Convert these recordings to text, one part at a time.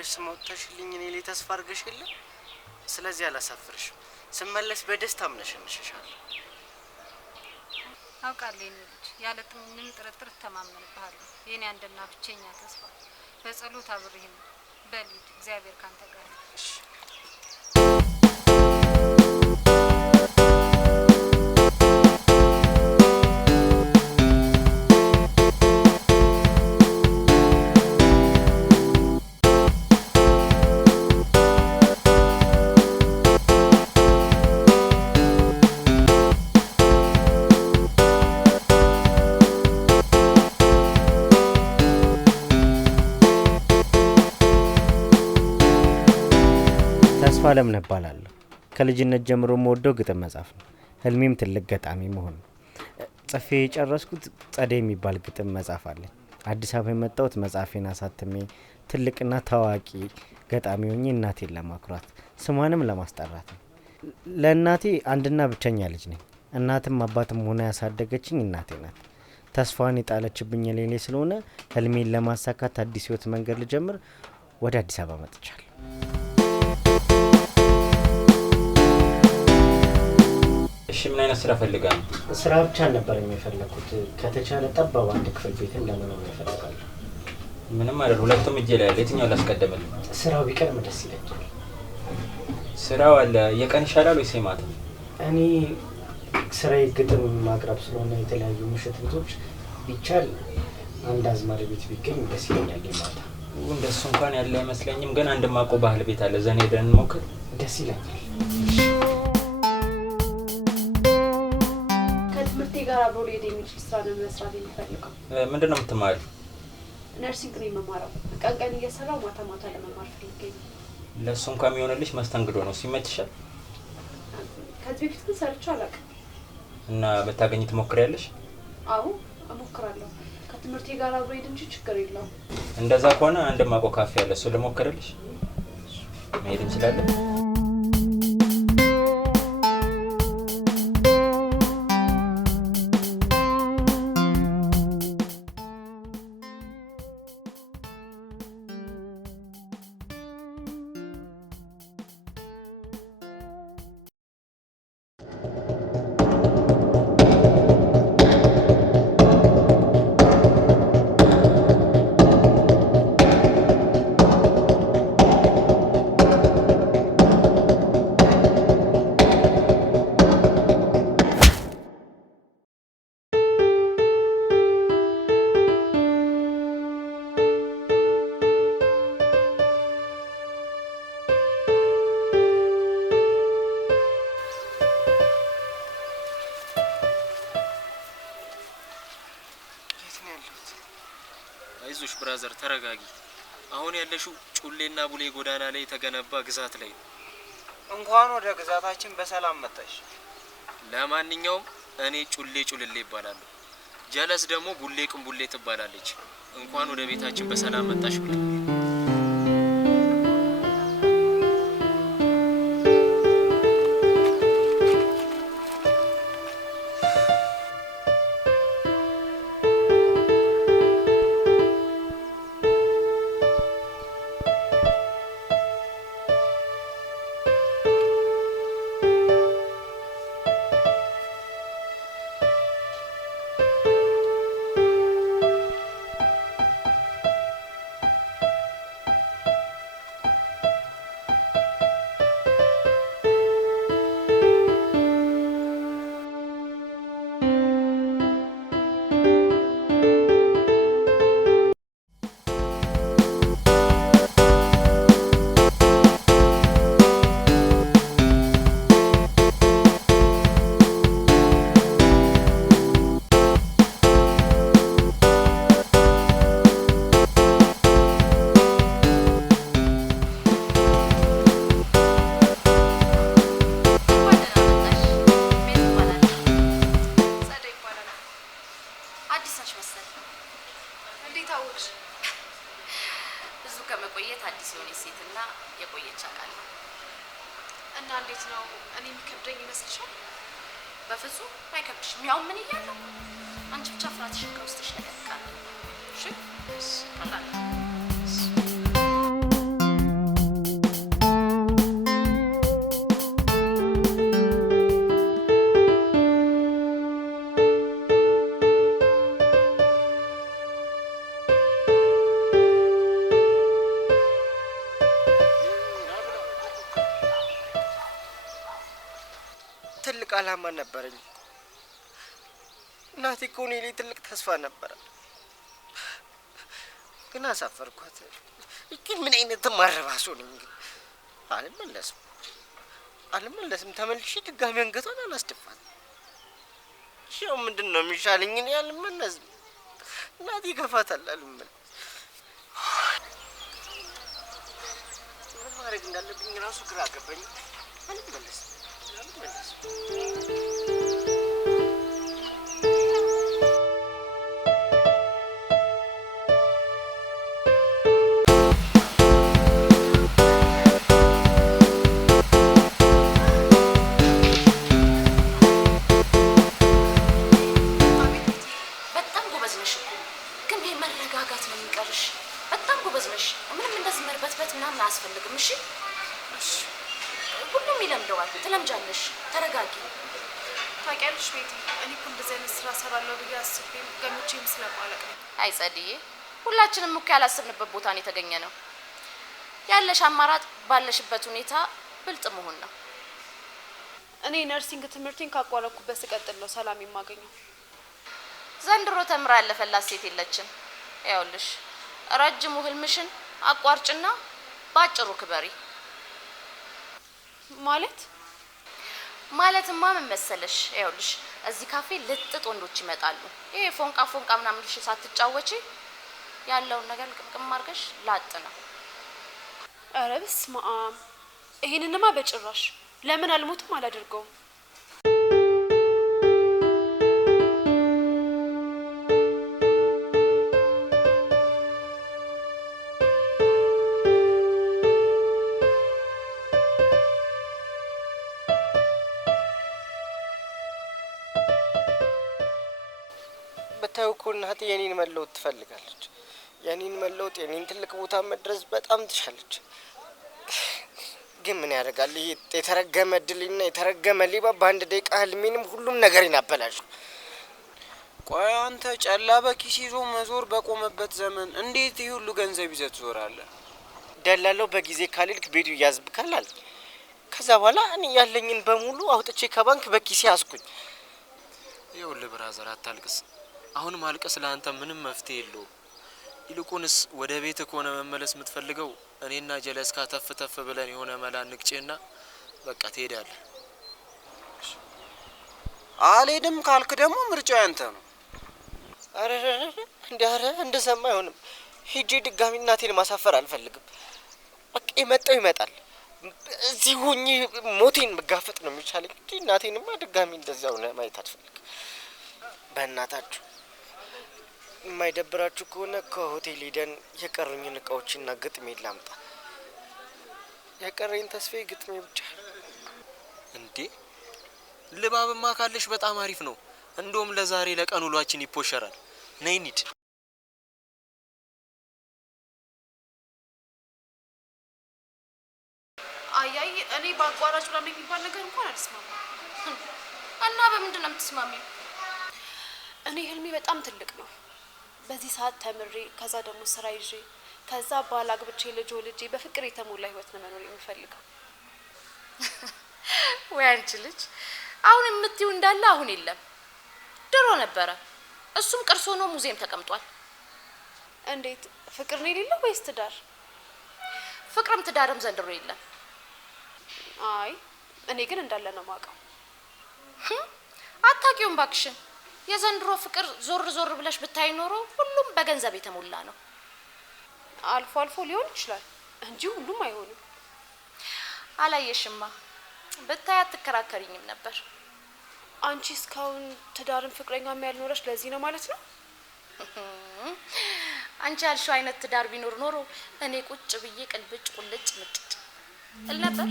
ብለሽ ስሞተሽልኝ እኔ ላይ ተስፋ አድርገሽ የለ ስለዚህ አላሳፍርሽም ስመለስ በደስታ አምነሽንሽሻለሁ አውቃለሁ ልጅ ያለጥም ምንም ጥርጥር ተማመንብሃለሁ የኔ አንድና ብቸኛ ተስፋ በጸሎት አብሬህ በልጅ እግዚአብሔር ካንተ ጋር እሺ አለም ነባላለሁ ከልጅነት ጀምሮ የምወደው ግጥም መጻፍ ነው ህልሜም ትልቅ ገጣሚ መሆን ነው ጽፌ የጨረስኩት ጸደይ የሚባል ግጥም መጻፍ አለኝ አዲስ አበባ የመጣሁት መጻፌን አሳትሜ ትልቅና ታዋቂ ገጣሚ ሆኜ እናቴን ለማኩራት ስሟንም ለማስጠራት ነው ለእናቴ አንድና ብቸኛ ልጅ ነኝ እናትም አባትም ሆነ ያሳደገችኝ እናቴ ናት ተስፋን የጣለችብኝ ሌሌ ስለሆነ ህልሜን ለማሳካት አዲስ ህይወት መንገድ ልጀምር ወደ አዲስ አበባ መጥቻለሁ እሺ ምን አይነት ስራ ፈልጋል ስራ ብቻ ነበር የሚፈልኩት ከተቻለ ጠባብ አንድ ክፍል ቤትን ለምን ይፈልጋል ምንም አይደል ሁለቱም እጄ ላይ የትኛው ላስቀደመል ስራው ቢቀርም ደስ ይለኛል ስራው አለ የቀን ይሻላል ወይስ የማታ እኔ ስራዬ ግጥም ማቅረብ ስለሆነ የተለያዩ ምሽት ቤቶች ቢቻል አንድ አዝማሪ ቤት ቢገኝ ደስ ይለኛል የማታ እንደሱ እንኳን ያለ አይመስለኝም ግን አንድ ማቆ ባህል ቤት አለ ዘኔ ደን ሞክር ደስ ይለኛል ጋር አብሮ ሊሄድ የሚችል ስራ ነው መስራት የሚፈልገው ምንድነው የምትማሪው ነርሲንግ ነው የምማረው ቀን ቀን እየሰራው ማታ ማታ ለመማር ፈልጌ ለሱ እንኳን የሚሆንልሽ መስተንግዶ ነው ሲመችሻል ከዚህ በፊት ግን ሰርቼው አላውቅም እና በታገኝ ትሞክሪያለሽ አዎ እሞክራለሁ ከትምህርቴ ጋር አብሮ ሄድ እንጂ ችግር የለውም እንደዛ ከሆነ አንድ ማቆ ካፌ አለ እሱ ልሞክርልሽ መሄድ እንችላለን አይዞሽ ብራዘር ተረጋጊ አሁን ያለሽው ጩሌና ቡሌ ጎዳና ላይ ተገነባ ግዛት ላይ እንኳን ወደ ግዛታችን በሰላም መጣሽ ለማንኛውም እኔ ጩሌ ጩልሌ ይባላል ጀለስ ደግሞ ቡሌ ቅንቡሌ ትባላለች እንኳን ወደ ቤታችን በሰላም መጣሽ ብለናል በፍጹም አይከብድሽም ያው ምን ይያለው አንቺ ብቻ ፍራትሽን ከውስጥሽ ለቀቅ እሺ ቀላል ትልቅ አላማ ነበረኝ። እናቴ እኮ እኔ ላይ ትልቅ ተስፋ ነበረ፣ ግን አሳፈርኳት። ግን ምን አይነት ማረባሶ ነኝ! ግን አልመለስም። ተመልሼ ድጋሚ አንገቷን አላስደፋት። ያው ምንድን ነው የሚሻለኝ? እኔ አልመለስም። እናቴ ከፋታል። አልመለስም። ምን ማድረግ እንዳለብኝ ራሱ ግራ ገባኝ። አልመለስም። አያስፈልግም። እሺ ሁሉም ይለምደዋል። ትለምጃለሽ። ተረጋጊ። ታውቂያለሽ ቤቲ፣ እኔ እኮ እንደዚህ አይነት ስራ እሰራለሁ ብዬ አስቤም ገምቼም ስለማላውቅ ነው። አይ ጸድዬ፣ ሁላችንም እኮ ያላሰብንበት ቦታ ነው የተገኘ ነው። ያለሽ አማራጭ ባለሽበት ሁኔታ ብልጥ መሆን ነው። እኔ ነርሲንግ ትምህርቴን ካቋረጥኩበት ስቀጥል ነው ሰላም የማገኘው። ዘንድሮ ተምራ ያለፈላት ሴት የለችም። ያውልሽ ረጅሙ ህልምሽን አቋርጭና ባጭሩ ክበሪ። ማለትማ ምን መሰለሽ፣ ያውልሽ እዚህ ካፌ ልጥጥ ወንዶች ይመጣሉ። ይሄ ፎንቃ ምናምን ልሽ ሳትጫወቺ ያለውን ነገር ልቅምቅም አድርገሽ ላጥ ነው። ኧረ በስመ አብ! ይሄንንማ በጭራሽ። ለምን አልሞትም አላደርገውም። ብታዩ እኮ እናቴ የኔን መለወጥ ትፈልጋለች። የኔን መለወጥ፣ የኔን ትልቅ ቦታ መድረስ በጣም ትሻለች። ግን ምን ያደርጋል፣ ይሄ የተረገመ እድልና የተረገመ ሌባ በአንድ ደቂቃ ህልሜንም ሁሉም ነገር ይናበላሽ። ቆይ አንተ ጨላ በኪስ ይዞ መዞር በቆመበት ዘመን እንዴት ይህ ሁሉ ገንዘብ ይዘህ ትዞራለህ? ደላለው በጊዜ ካልልክ ቤቱ ያዝብካል አለ። ከዛ በኋላ እኔ ያለኝን በሙሉ አውጥቼ ከባንክ በኪሴ ያዝኩኝ። ይኸውልህ ብራዘር፣ አታልቅስ። አሁን ማልቀስ ለአንተ ምንም መፍትሄ የለውም። ይልቁንስ ወደ ቤት ከሆነ መመለስ የምትፈልገው እኔና ጀለስካ ተፍ ብለን የሆነ መላ ንቅጬና በቃ ትሄዳለህ። አልሄድም ካልክ ደግሞ ምርጫው ያንተ ነው። አረ እንደሰማ አይሆንም። ሄጄ ድጋሚ እናቴን ማሳፈር አልፈልግም። በቃ የመጣው ይመጣል። እዚህ ሆኜ ሞቴን መጋፈጥ ነው የሚቻለኝ እንጂ እናቴንማ ድጋሚ እንደዚያው ማየት አልፈልግም። በእናታችሁ የማይደብራችሁ ከሆነ ከሆቴል ሄደን የቀሩኝን እቃዎችና ግጥሜ ላምጣ። የቀረኝ ተስፋዬ ግጥሜ ብቻ። እንዴ ልባብማ ካለሽ በጣም አሪፍ ነው። እንደውም ለዛሬ ለቀን ውሏችን ይፖሸራል። ነይ እንሂድ። አያይ እኔ በአቋራጭ ምናምን የሚባል ነገር እንኳን አልስማማም። እና በምንድን ነው የምትስማሚው? እኔ ህልሜ በጣም ትልቅ ነው። በዚህ ሰዓት ተምሬ ከዛ ደግሞ ስራ ይዤ ከዛ ባል አግብቼ ልጅ ወልጄ በፍቅር የተሞላ ህይወት ነው መኖር የምፈልገው። ወይ አንቺ ልጅ፣ አሁን የምትይው እንዳለ አሁን የለም፣ ድሮ ነበረ። እሱም ቅርስ ሆኖ ሙዚየም ተቀምጧል። እንዴት ፍቅር ነው የሌለው ወይስ ትዳር? ፍቅርም ትዳርም ዘንድሮ የለም። አይ እኔ ግን እንዳለ ነው የማውቀው። አታውቂውም ባክሽን። የዘንድሮ ፍቅር ዞር ብለሽ ብታይ ኖሮ ሁሉም በገንዘብ የተሞላ ነው። አልፎ አልፎ ሊሆን ይችላል እንጂ ሁሉም አይሆንም። አላየሽማ፣ ብታይ አትከራከሪኝም ነበር። አንቺ እስካሁን ትዳርን ፍቅረኛም ያልኖረሽ ለዚህ ነው ማለት ነው? አንቺ ያልሽው አይነት ትዳር ቢኖር ኖሮ እኔ ቁጭ ብዬ ቅልብጭ ቁልጭ ምጭጭ እል ነበር።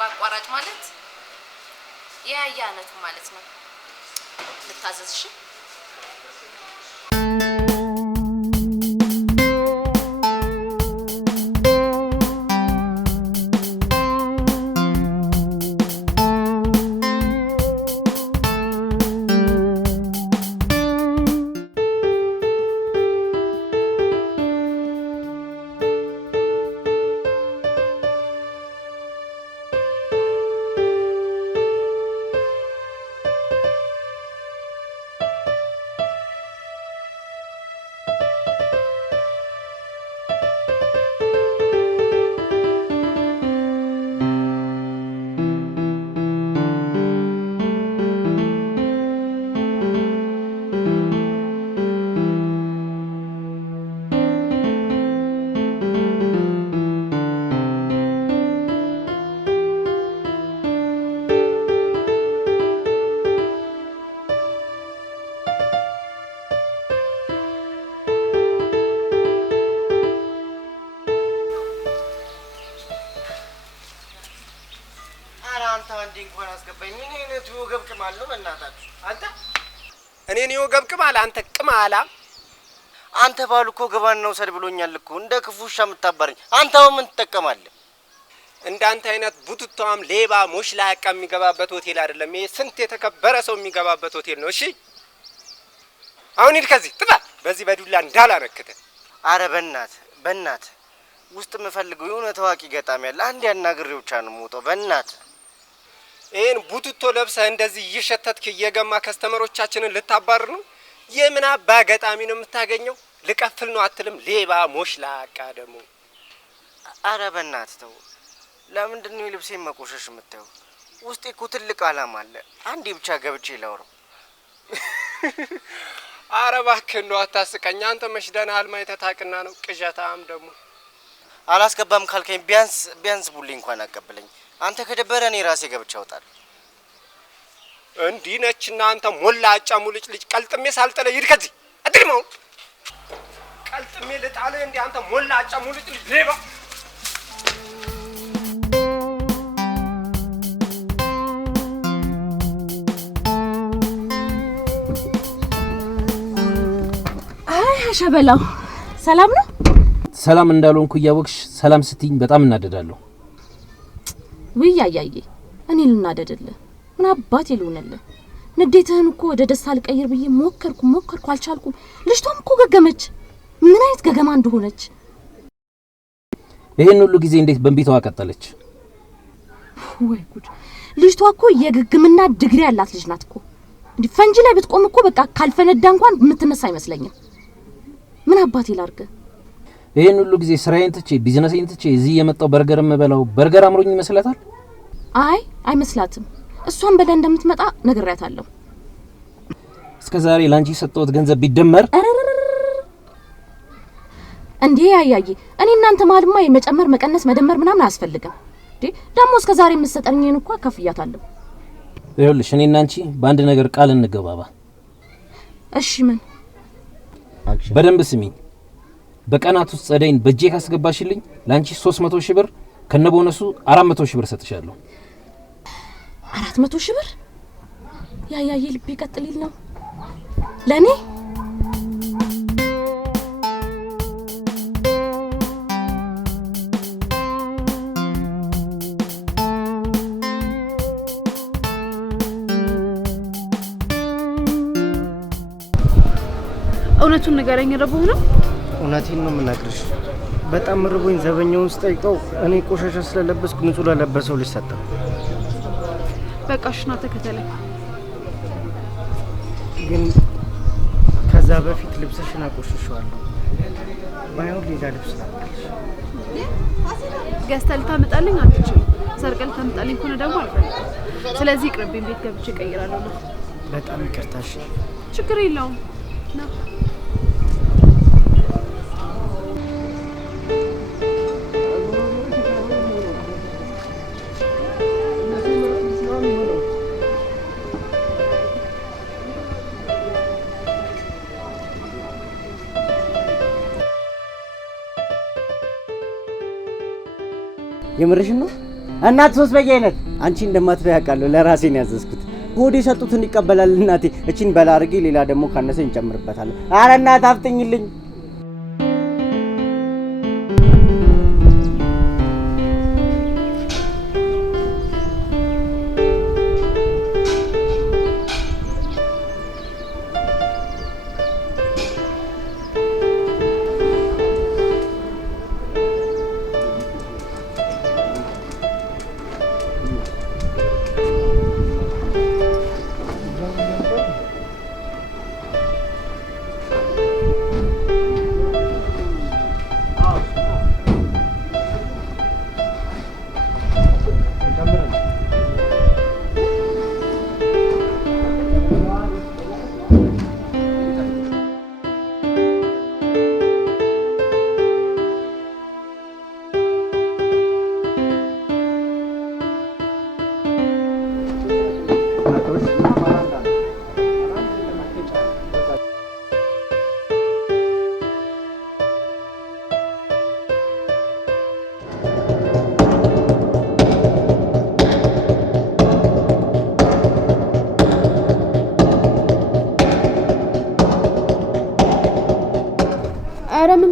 በአቋራጭ ማለት የአያነቱ ማለት ነው። ልታዘዝሽ? ባለው በእናታችሁ አንተ እኔን ይወገብ ቅማል አንተ ቅማላ አንተ ባሉ እኮ ገባን ነው ሰድ ብሎኛል እኮ እንደ ክፉሻ የምታባረኝ አንተው ምን ትጠቀማለህ? እንዳንተ አይነት ቡትቷም ሌባ ሞሽላቃ የሚገባበት ሆቴል አይደለም። ይሄ ስንት የተከበረ ሰው የሚገባበት ሆቴል ነው። እሺ አሁን ሂድ ከዚህ ጥፋ። በዚህ በዱላ እንዳላነክተ። አረ በእናት ውስጥ የምፈልገው የሆነ ታዋቂ ገጣሚ ያለ አንድ ያናግሬው ብቻ ነው የምወጣው። በእናት ይሄን ቡትቶ ለብሰህ እንደዚህ እየሸተትክ እየገማ ከስተመሮቻችንን ልታባር ነው? የምን አባ ገጣሚ ነው የምታገኘው? ልቀፍል ነው አትልም? ሌባ ሞሽላቃ ደግሞ። አረ በእናት ተው። ለምንድን ነው ልብሴን መቆሸሽ የምታየው? ውስጤ እኮ ትልቅ አላማ አለ። አንዴ ብቻ ገብቼ ላውራው። አረ እባክህ ነው አታስቀኝ። አንተ መሽደናል ማይተታቅና ነው ቅዠታም ደግሞ። አላስገባም ካልከኝ ቢያንስ ቡሌ እንኳን አቀብለኝ። አንተ ከደበረ እኔ ራሴ ገብቼ አውጣለሁ። እንዲህ ነችና አንተ ሞላጫ ሙልጭ ልጅ ቀልጥሜ ሳልጥለ ይድ ከዚህ አድግመው ቀልጥሜ ልጣለ እንዴ አንተ ሞላጫ ሙልጭ ልጅ ሌባ። ሸበላው ሰላም ነው? ሰላም እንዳልሆንኩ እያወቅሽ ሰላም ስትይኝ በጣም እናደዳለሁ። ውይ ያያዬ እኔ ልናደድልህ ምን አባቴ ልሆንልህ? ንዴትህን እኮ ወደ ደስታ ልቀይር ብዬ ሞከርኩ አልቻልኩም። ልጅቷም እኮ ገገመች። ምን አይነት ገገማ እንደሆነች። ይሄን ሁሉ ጊዜ እንዴት በእንቢታዋ ቀጠለች? ወይ ጉድ! ልጅቷ እኮ የግግምና ዲግሪ ያላት ልጅ ናት እኮ። እንዴ ፈንጂ ላይ ብትቆም እኮ በቃ ካልፈነዳ እንኳን የምትነሳ አይመስለኝም። ምን አባቴ ላርገ? ይሄን ሁሉ ጊዜ ስራዬን ትቼ ቢዝነሴን ትቼ እዚህ የመጣው በርገር የምበላው በርገር አምሮኝ ይመስላታል? አይ አይመስላትም። እሷን በላ እንደምትመጣ ነግሬያታለሁ። እስከዛሬ ላንቺ ሰጠሁት ገንዘብ ቢደመር እንዴ ያያዬ እኔ እናንተ ማልማ የመጨመር መቀነስ መደመር ምናምን አያስፈልግም። እንዴ ደግሞ እስከዛሬ የምትሰጠኝን እንኳን ከፍያታለሁ። ይኸውልሽ እኔና አንቺ በአንድ ነገር ቃል እንገባባ። እሺ ምን? በደንብ ስሚኝ። በቀናት ውስጥ ጸደይን በእጄ ካስገባሽልኝ ላንቺ 300 ሺህ ብር ከነቦነሱ 400 ሺህ ብር ሰጥሻለሁ። 400 ሺህ ብር? ያያዬ ልብ ይቀጥልል ነው ለኔ? እውነቱን ንገረኝ። ረቡህ ነው? እውነቴን ነው የምነግርሽ። በጣም ርቦኝ ዘበኛውን ስጠይቀው እኔ ቆሻሻ ስለለበስኩ ንጹህ ለለበሰው ልጅ ሰጠ። በቃ እሺ ና ተከተለኝ። ግን ከዛ በፊት ልብስሽን አቆሽሸዋለሁ። ባይሆን ሌላ ልብስ ላምጣልሽ። ገዝተህ ልታመጣልኝ አትችልም። ሰርቀህ ልታመጣልኝ ከሆነ ደግሞ አልፈልግም። ስለዚህ ይቅርብኝ፣ ቤት ገብቼ እቀይራለሁ ነው። በጣም ይቅርታሽ። ችግር የለውም ና። የምርሽን ነው? እናት 3 በየአይነት አንቺ እንደማትበይ አውቃለሁ። ለራሴ ነው ያዘዝኩት። ሆዴ የሰጡትን ይቀበላል እናቴ። እቺን በላ አድርጌ ሌላ ደግሞ ካነሰኝ እንጨምርበታለን። አረ እናት አፍጥኝልኝ።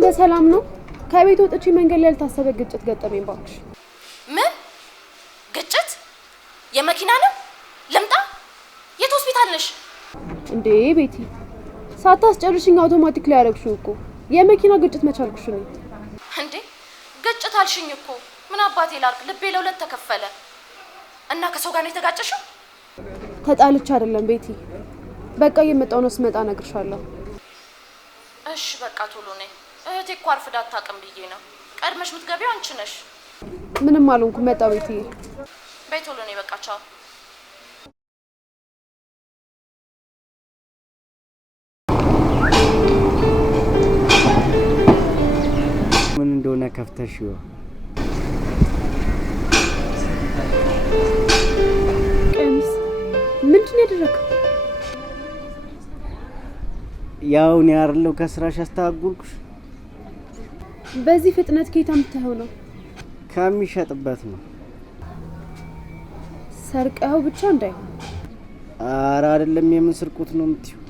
በሰላም ነው? ከቤት ወጥቼ መንገድ ላይ ያልታሰበ ግጭት ገጠመኝ ባክሽ። ምን ግጭት? የመኪና ነው? ልምጣ? የት ሆስፒታል ነሽ? እንዴ ቤቲ ሳታስጨርሽኝ አውቶማቲክ ላይ ያረግሽው እኮ። የመኪና ግጭት መቻልኩሽ ነው እንዴ? ግጭት አልሽኝ እኮ ምን አባቴ ላርግ? ልቤ ለሁለት ተከፈለ እና ከሰው ጋር ነው የተጋጨሽው? ተጣልቼ አይደለም ቤቲ። በቃ እየመጣሁ ነው፣ ስመጣ እነግርሻለሁ። እሺ በቃ ቶሎ ነኝ። እህቴ እኮ አርፍዳ አታውቅም ብዬ ነው። ቀድመሽ የምትገቢው አንቺ ነሽ። ምንም አልሆንኩም፣ መጣሁ ቤቲ። በይ ቶሎ ነኝ። በቃ ቻው። ምን እንደሆነ ከፍተሽ ይኸው። ቀሚስ ምንድን ነው ያደረገው? ያው እኔ አይደለሁ ከስራሽ አስተዋወቅኩሽ። በዚህ ፍጥነት ከየት አምጥተኸው ነው? ከሚሸጥበት ነው። ሰርቀኸው ብቻ እንዳይሆን። ኧረ አይደለም፣ የምን ስርቁት ነው የምትይው?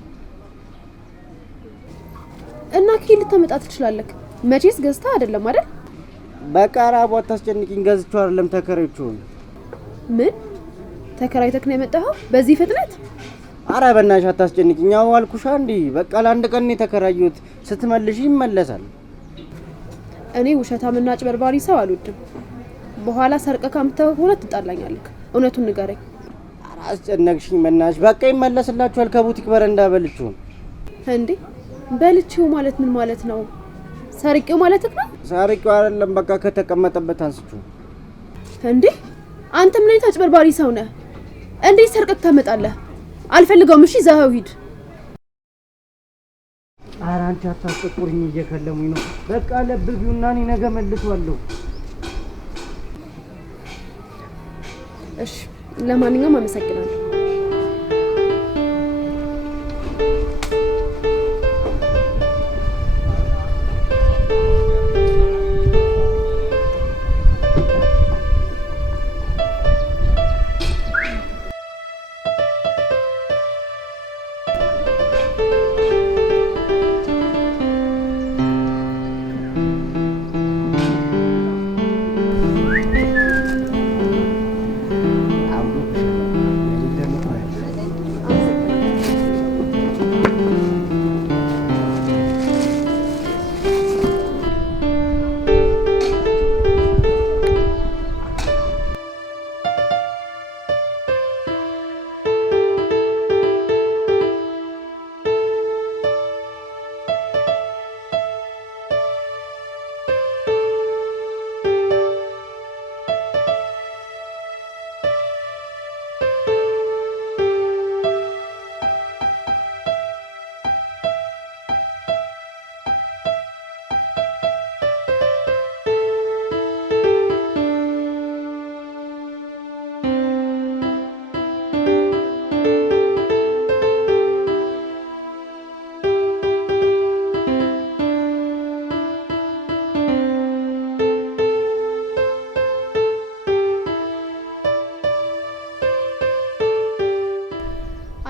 እና ከየት ልታመጣ ትችላለህ? መቼስ ገዝተህ አይደለም አይደል? በቃ ራቧ አታስጨንቂኝ። ገዝቼው አይደለም ተከራይቼው ነው። ምን ተከራይተህ ነው የመጣኸው በዚህ ፍጥነት? አረ በእናትሽ አታስጨንቂኝ። ያው አልኩሽ እንዴ፣ በቃ ለአንድ ቀን ነው የተከራየሁት። ስትመልሽ ይመለሳል። እኔ ውሸታምና አጭበርባሪ ሰው አልወድም። በኋላ ሰርቀህ ካምጥተኸው ሆነ ትጣላኛለህ። እውነቱን ንገረኝ። አረ አስጨነቅሽኝ በእናትሽ። በቃ ይመለስላችኋል። ከቡቲክ በረንዳ በልቼው እንዴ። በልቼው ማለት ምን ማለት ነው? ሰርቄው ማለት ነው? ሰርቄው አይደለም፣ በቃ ከተቀመጠበት አንስቼው። እንዴ አንተ ምን አይነት አጭበርባሪ ሰው ነህ? እንዴት ሰርቀህ ታመጣለህ? አልፈልገውም። እሺ ዘኸው ሂድ። ኧረ አንቺ አታስጠቁርኝ፣ እየከለሙኝ ነው። በቃ ለብቢውና እኔ ነገ መልሷለሁ። እሺ ለማንኛውም አመሰግናለሁ።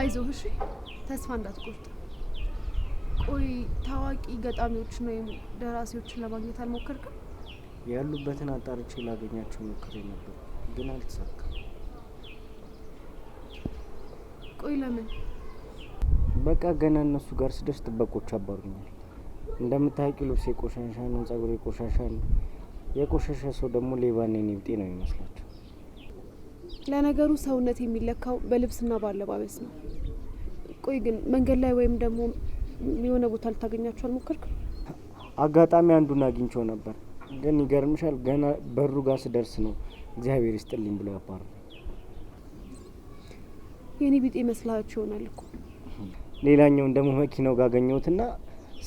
አይዞህ እሺ፣ ተስፋ እንዳትቆርጥ። ቆይ ታዋቂ ገጣሚዎችን ወይም ደራሲዎችን ለማግኘት አልሞከርክም? ያሉበትን አጣርቼ ላገኛቸው ሞክሬ ነበር፣ ግን አልተሳካም። ቆይ ለምን? በቃ ገና እነሱ ጋር ስደርስ ጥበቆች አባሩኛል። እንደምታውቂው ልብሴ ቆሻሻ ነው፣ ጸጉሬ ቆሻሻ ነው። የቆሻሻ ሰው ደግሞ ሌባ ነኝ ቢጤ ነው የሚመስላቸው። ለነገሩ ሰውነት የሚለካው በልብስና በአለባበስ ነው። ቆይ ግን መንገድ ላይ ወይም ደግሞ የሆነ ቦታ ልታገኛቸው አልሞከርክም? አጋጣሚ አንዱን አግኝቼው ነበር፣ ግን ይገርምሻል ገና በሩ ጋር ስደርስ ነው እግዚአብሔር ይስጥልኝ ብሎ ያባረሩ። የኔ ቢጤ መስላችሁ ይሆናል እኮ። ሌላኛውን ደግሞ መኪናው ጋር አገኘሁትና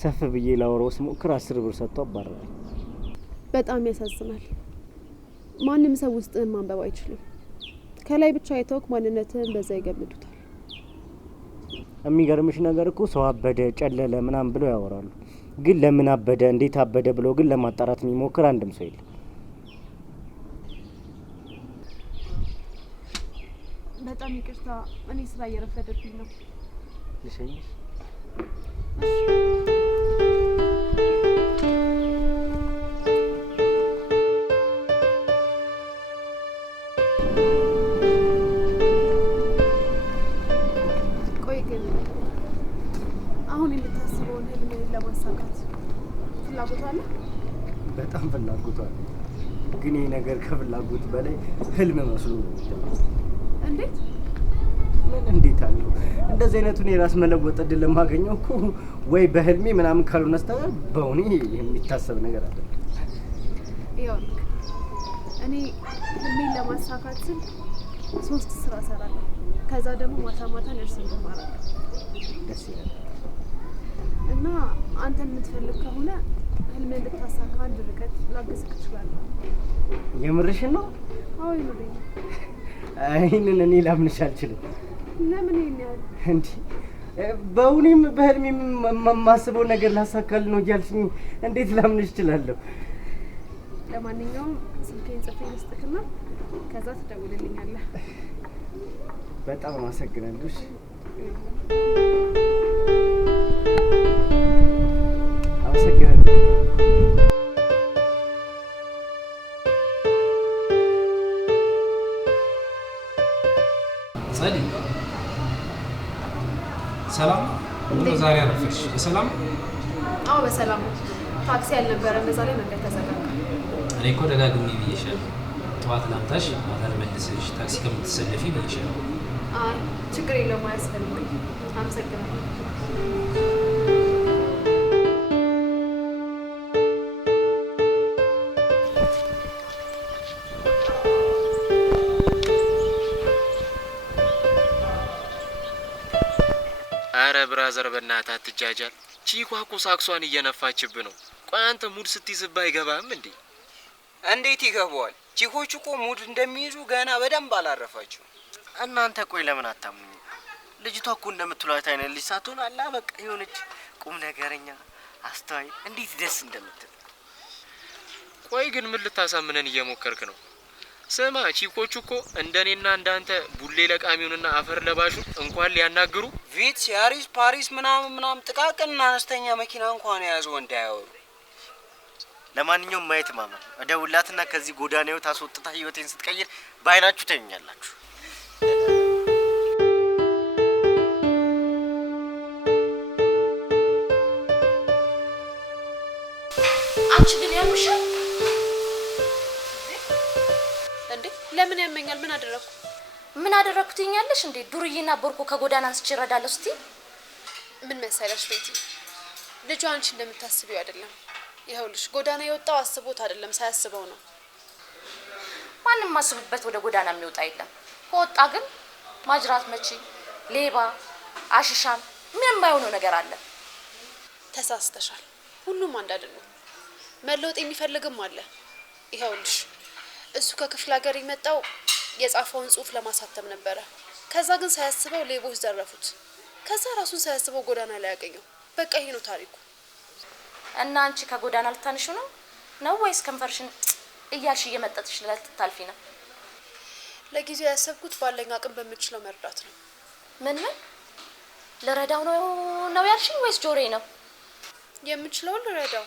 ሰፍ ብዬ ላወራው ስሞክር 10 ብር ሰጥቶ አባረረ። በጣም ያሳዝናል። ማንም ሰው ውስጥህን ማንበብ አይችልም። ከላይ ብቻ አይተውክ ማንነትህን በዛ ይገምቱታል። የሚገርምሽ ነገር እኮ ሰው አበደ፣ ጨለለ ምናምን ብለው ያወራሉ፣ ግን ለምን አበደ እንዴት አበደ ብለው ግን ለማጣራት የሚሞክር አንድም ሰው የለም። በጣም ይቅርታ፣ እኔ ስራ እየረፈደብኝ ነው። ልሸኝሽ? አሁን የምታስበውን ህልምህን ለማሳካት ፍላጎት አለ? በጣም ፍላጎት አለ። ግን ይሄ ነገር ከፍላጎት በላይ ህልም መስሎ ነው። እንዴት? ምን እንዴት አለው? እንደዚህ አይነቱን የራስ መለወጥ እድል ለማገኘው እኮ ወይ በህልሜ ምናምን ካልሆነ በስተቀር በእውኔ የሚታሰብ ነገር አለ። ይኸውልህ እኔ ህልሜን ለማሳካት ስል 3 ስራ እሰራለሁ። ከዛ ደግሞ ማታ ማታ ነርሲንግ እማራለሁ። ደስ ይላል። እና አንተ የምትፈልግ ከሆነ ህልሜን እንድታሳካ አንድ ርቀት ላግዝህ እችላለሁ። የምርሽን ነው? አዎ የምሬን ነው። ይህንን እኔ ላምንሽ አልችልም። ለምን ይሄን ያህል? እንዴ በእውኔም በህልሜም የማስበው ነገር ላሳካል ነው እያልሽኝ እንዴት ላምንሽ እችላለሁ? ለማንኛውም ስልኬን ጽፌ ልስጥክና ከዛ ትደውልልኛለህ። በጣም አመሰግናለሁ። አመሰግናለሁ። ጸዲ ሰላም ነው? ዛሬ አረፈሽ በሰላም? አዎ በሰላም ነው። ታክሲ ያልነበረም በዛ ላይ መንገድ ተዘጋጋ። እኔ እኮ ደጋግሜ ብዬሻለሁ፣ ጠዋት ላምጣሽ ማታ ልመልስሽ ታክሲ ከምትሰለፊ ብዬሻለሁ። አይ ችግር የለውም አያስፈልግም። አመሰግናለሁ። አረ ብራዘር በእናትህ አትጃጃል። ቺኳ እኮ ሳክሷን እየነፋችብ ነው። ቆይ አንተ ሙድ ስትይዝባ አይገባም እንዴ? እንዴት ይገባዋል? ቺኮቹ እኮ ሙድ እንደሚይዙ ገና በደንብ አላረፋችሁ። እናንተ ቆይ ለምን አታምኑኝ? ልጅቷ እኮ እንደምትሏት አይነት ልጅ ሳትሆን አላ በቃ የሆነች ቁም ነገረኛ አስተዋይ እንዴት ደስ እንደምትል። ቆይ ግን ምን ልታሳምነን እየሞከርክ ነው? ስማ ቺኮቹ እኮ እንደኔና እንዳንተ ቡሌ ለቃሚውንና አፈር ለባሹን እንኳን ሊያናግሩ ቪትስ፣ ያሪስ፣ ፓሪስ ምናምን ጥቃቅንና አነስተኛ መኪና እንኳን የያዙ ወንድ አያወሩ። ለማንኛውም ማየት ማመን እደውላትና ከዚህ ጎዳና ህይወት አስወጥታ ህይወቴን ስትቀይር በአይናችሁ ተኛላችሁ። አንቺ ግን ያምሻል እንዴ? ለምን ያመኛል? ምን አደረኩ? ምን አደረኩት ይኛለሽ እንዴ? ዱርዬና ቦርኮ ከጎዳና አንስቼ እረዳለሁ እስቲ። ምን መሰለሽ ቤቲ፣ ልጁ አንቺ እንደምታስቢው አይደለም። ይኸውልሽ ጎዳና የወጣው አስቦት አይደለም ሳያስበው ነው። ማንም ማስብበት ወደ ጎዳና የሚወጣ የለም። ከወጣ ግን ማጅራት መቺ፣ ሌባ፣ አሽሻም ምንም የማይሆነው ነገር አለ። ተሳስተሻል። ሁሉም አንድ አይደለም። መለወጥ የሚፈልግም አለ። ይኸውልሽ እሱ ከክፍለ ሀገር የመጣው የጻፈውን ጽሑፍ ለማሳተም ነበረ። ከዛ ግን ሳያስበው ሌቦች ዘረፉት። ከዛ ራሱን ሳያስበው ጎዳና ላይ ያገኘው። በቃ ይሄ ነው ታሪኩ። እና አንቺ ከጎዳና ልታንሹ ነው ወይስ ከንፈርሽን እያልሽ እየመጠጥሽ ልታልፊ ነው? ለጊዜው ያሰብኩት ባለኝ አቅም በምችለው መርዳት ነው። ምን ልረዳው ነው ያልሽኝ ወይስ ጆሮዬ ነው? የምችለውን ልረዳው።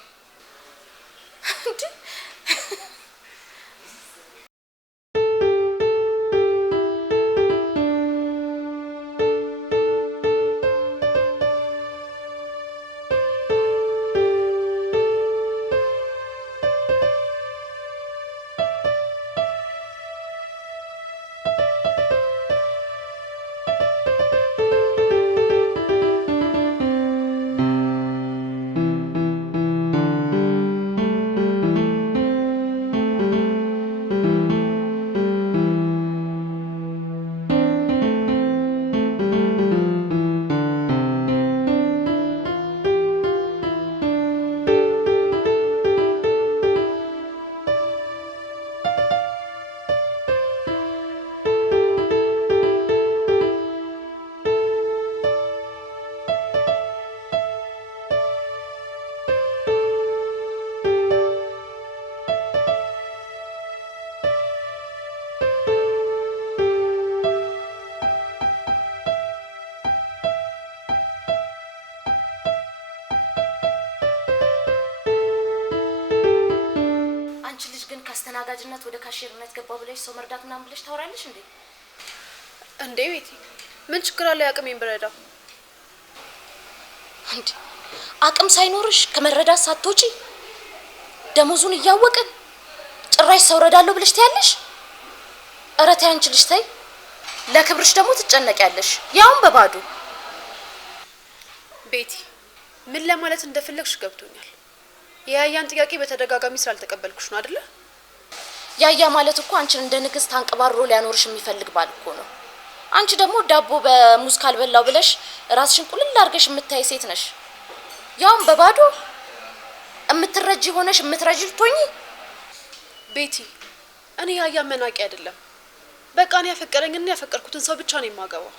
አስተናጋጅነት ወደ ካሽርነት ገባው ብለሽ ሰው መርዳት ምናምን ብለሽ ታወራለሽ እንዴ? እንዴ ቤቲ ምን ችግር አለ? ያቅሜን ብረዳው። እንዴ አቅም ሳይኖርሽ ከመረዳት ሳትወጪ ደሞዙን እያወቅን ጭራሽ ሰው ረዳለሁ ብለሽ ትያለሽ? ኧረ ተይ አንቺ ልጅ ተይ። ለክብርሽ ደግሞ ትጨነቂያለሽ፣ ያውን በባዶ። ቤቲ ምን ለማለት እንደፈለግሽ ገብቶኛል። የያያን ጥያቄ በተደጋጋሚ ስላልተቀበልኩሽ ነው አይደለ? ያያ ማለት እኮ አንቺን እንደ ንግስት አንቀባሮ ሊያኖርሽ የሚፈልግ ባል እኮ ነው። አንቺ ደግሞ ዳቦ በሙዝ ካልበላው ብለሽ ራስሽን ቁልል አድርገሽ የምታይ ሴት ነሽ። ያውን በባዶ እምትረጂ ሆነሽ እምትረጂ ልትሆኚ። ቤቲ እኔ ያያ መናቂ አይደለም። በቃ እኔ ያፈቀረኝና ያፈቀርኩትን ሰው ብቻ ነው የማገባው።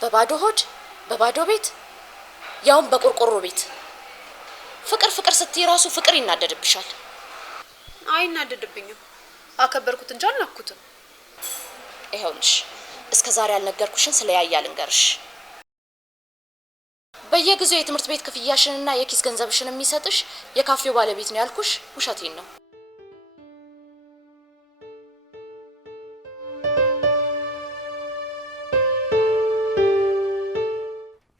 በባዶ ሆድ በባዶ ቤት ያውን በቆርቆሮ ቤት ፍቅር ፍቅር ስትይ ራሱ ፍቅር ይናደድብሻል። አይናደድብኝም። አከበርኩት እንጂ አልናኩትም። ይኸውልሽ እስከ ዛሬ ያልነገርኩሽን ስለ ያያ ልንገርሽ። በየጊዜው የትምህርት ቤት ክፍያሽንና የኪስ ገንዘብሽን የሚሰጥሽ የካፌው ባለቤት ነው ያልኩሽ ውሸቴን ነው።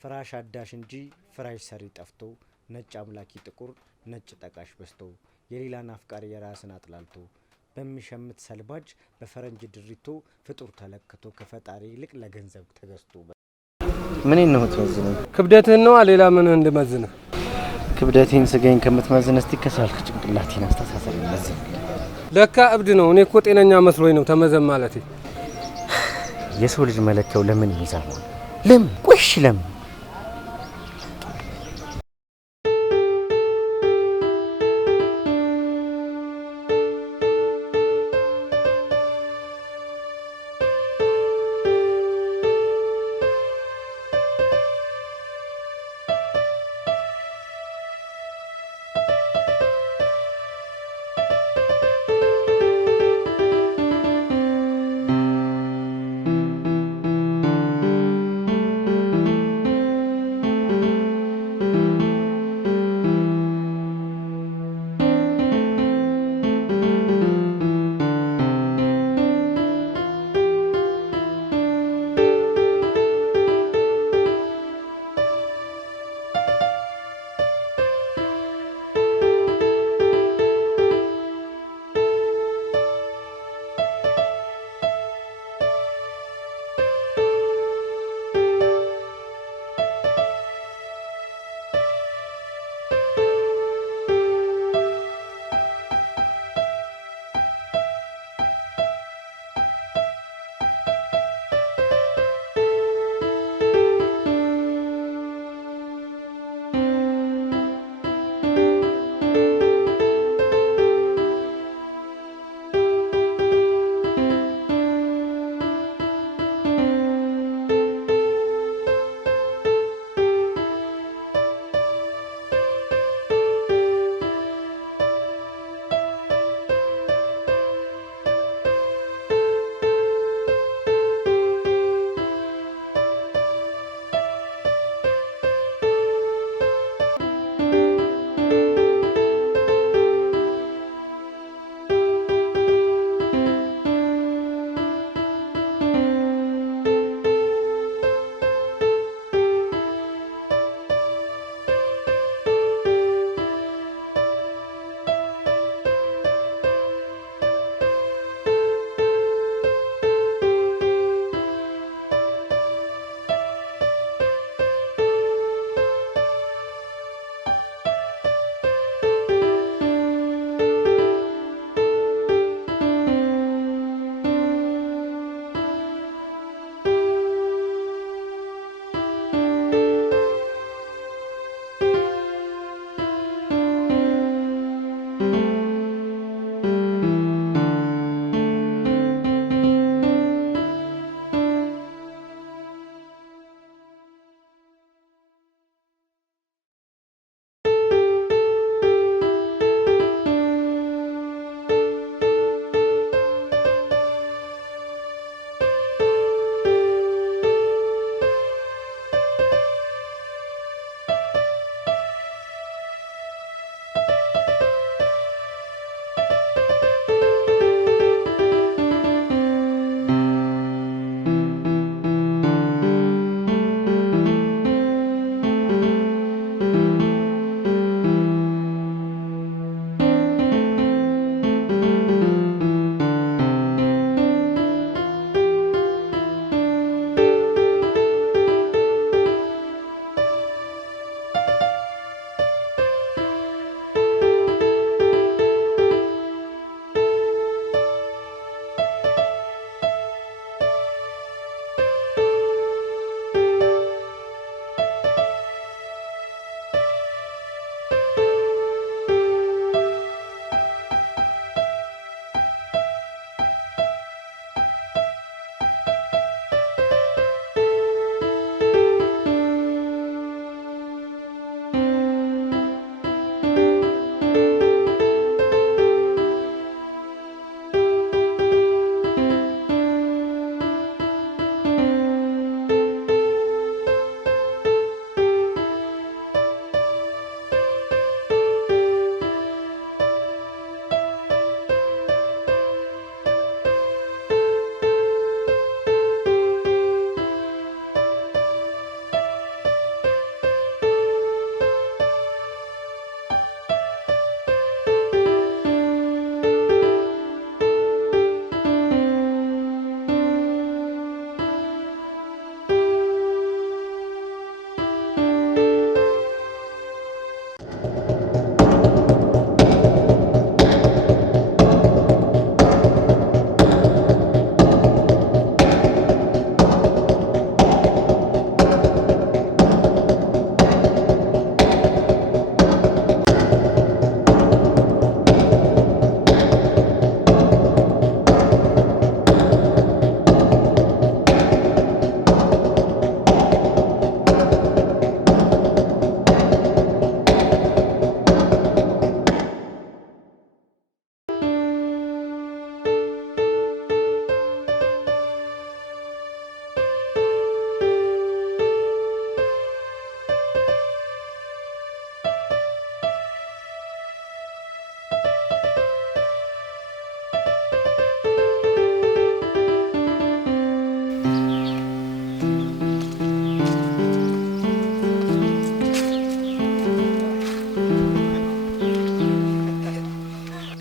ፍራሽ አዳሽ እንጂ ፍራሽ ሰሪ ጠፍቶ ነጭ አምላኪ ጥቁር ነጭ ጠቃሽ በስቶ የሌላን አፍቃሪ የራስን አጥላልቶ በሚሸምት ሰልባጅ በፈረንጅ ድሪቶ ፍጡር ተለክቶ ከፈጣሪ ይልቅ ለገንዘብ ተገዝቶ። ምን ነው የምትመዝነው? ክብደትህን ነው ሌላ ምን እንድመዝነህ? ክብደቴን ስጋዬን ከምትመዝን እስቲ ከሳልክ ጭንቅላቴን አስተሳሰብ መዝን። ለካ እብድ ነው። እኔ እኮ ጤነኛ መስሎኝ ነው ተመዘን ማለቴ። የሰው ልጅ መለኪያው ለምን ሚዛን ነው? ለምን ቆሽ ለምን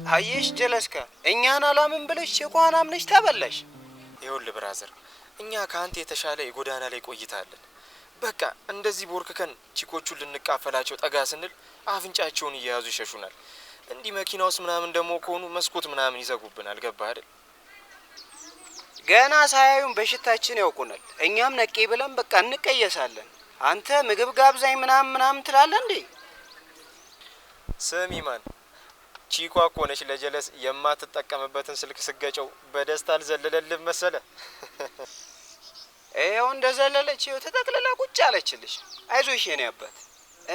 አየሽ ጀለስካ እኛን አላምን ብለሽ ቼኳን አምነሽ ተበላሽ። ይኸውልህ ብራዘር እኛ ከአንተ የተሻለ የጎዳና ላይ ቆይታለን። በቃ እንደዚህ ቦርክከን ቺኮቹን ልንቃፈላቸው ጠጋ ስንል አፍንጫቸውን እየያዙ ይሸሹናል። እንዲህ መኪና ውስጥ ምናምን ደግሞ ከሆኑ መስኮት ምናምን ይዘጉብናል። ገባህ አይደል? ገና ሳያዩን በሽታችን ያውቁናል። እኛም ነቄ ብለን በቃ እንቀየሳለን። አንተ ምግብ ጋብዛኝ ምናምን ትላለህ እንዴ? ስሚ ማን ቺኳ እኮ ነች ለጀለስ የማትጠቀምበትን ስልክ ስገጨው በደስታ አልዘለለልህ መሰለ። ይኸው እንደዘለለች ይኸው ተጠቅልላ ቁጭ አለችልሽ። አይዞሽ የኔ አባት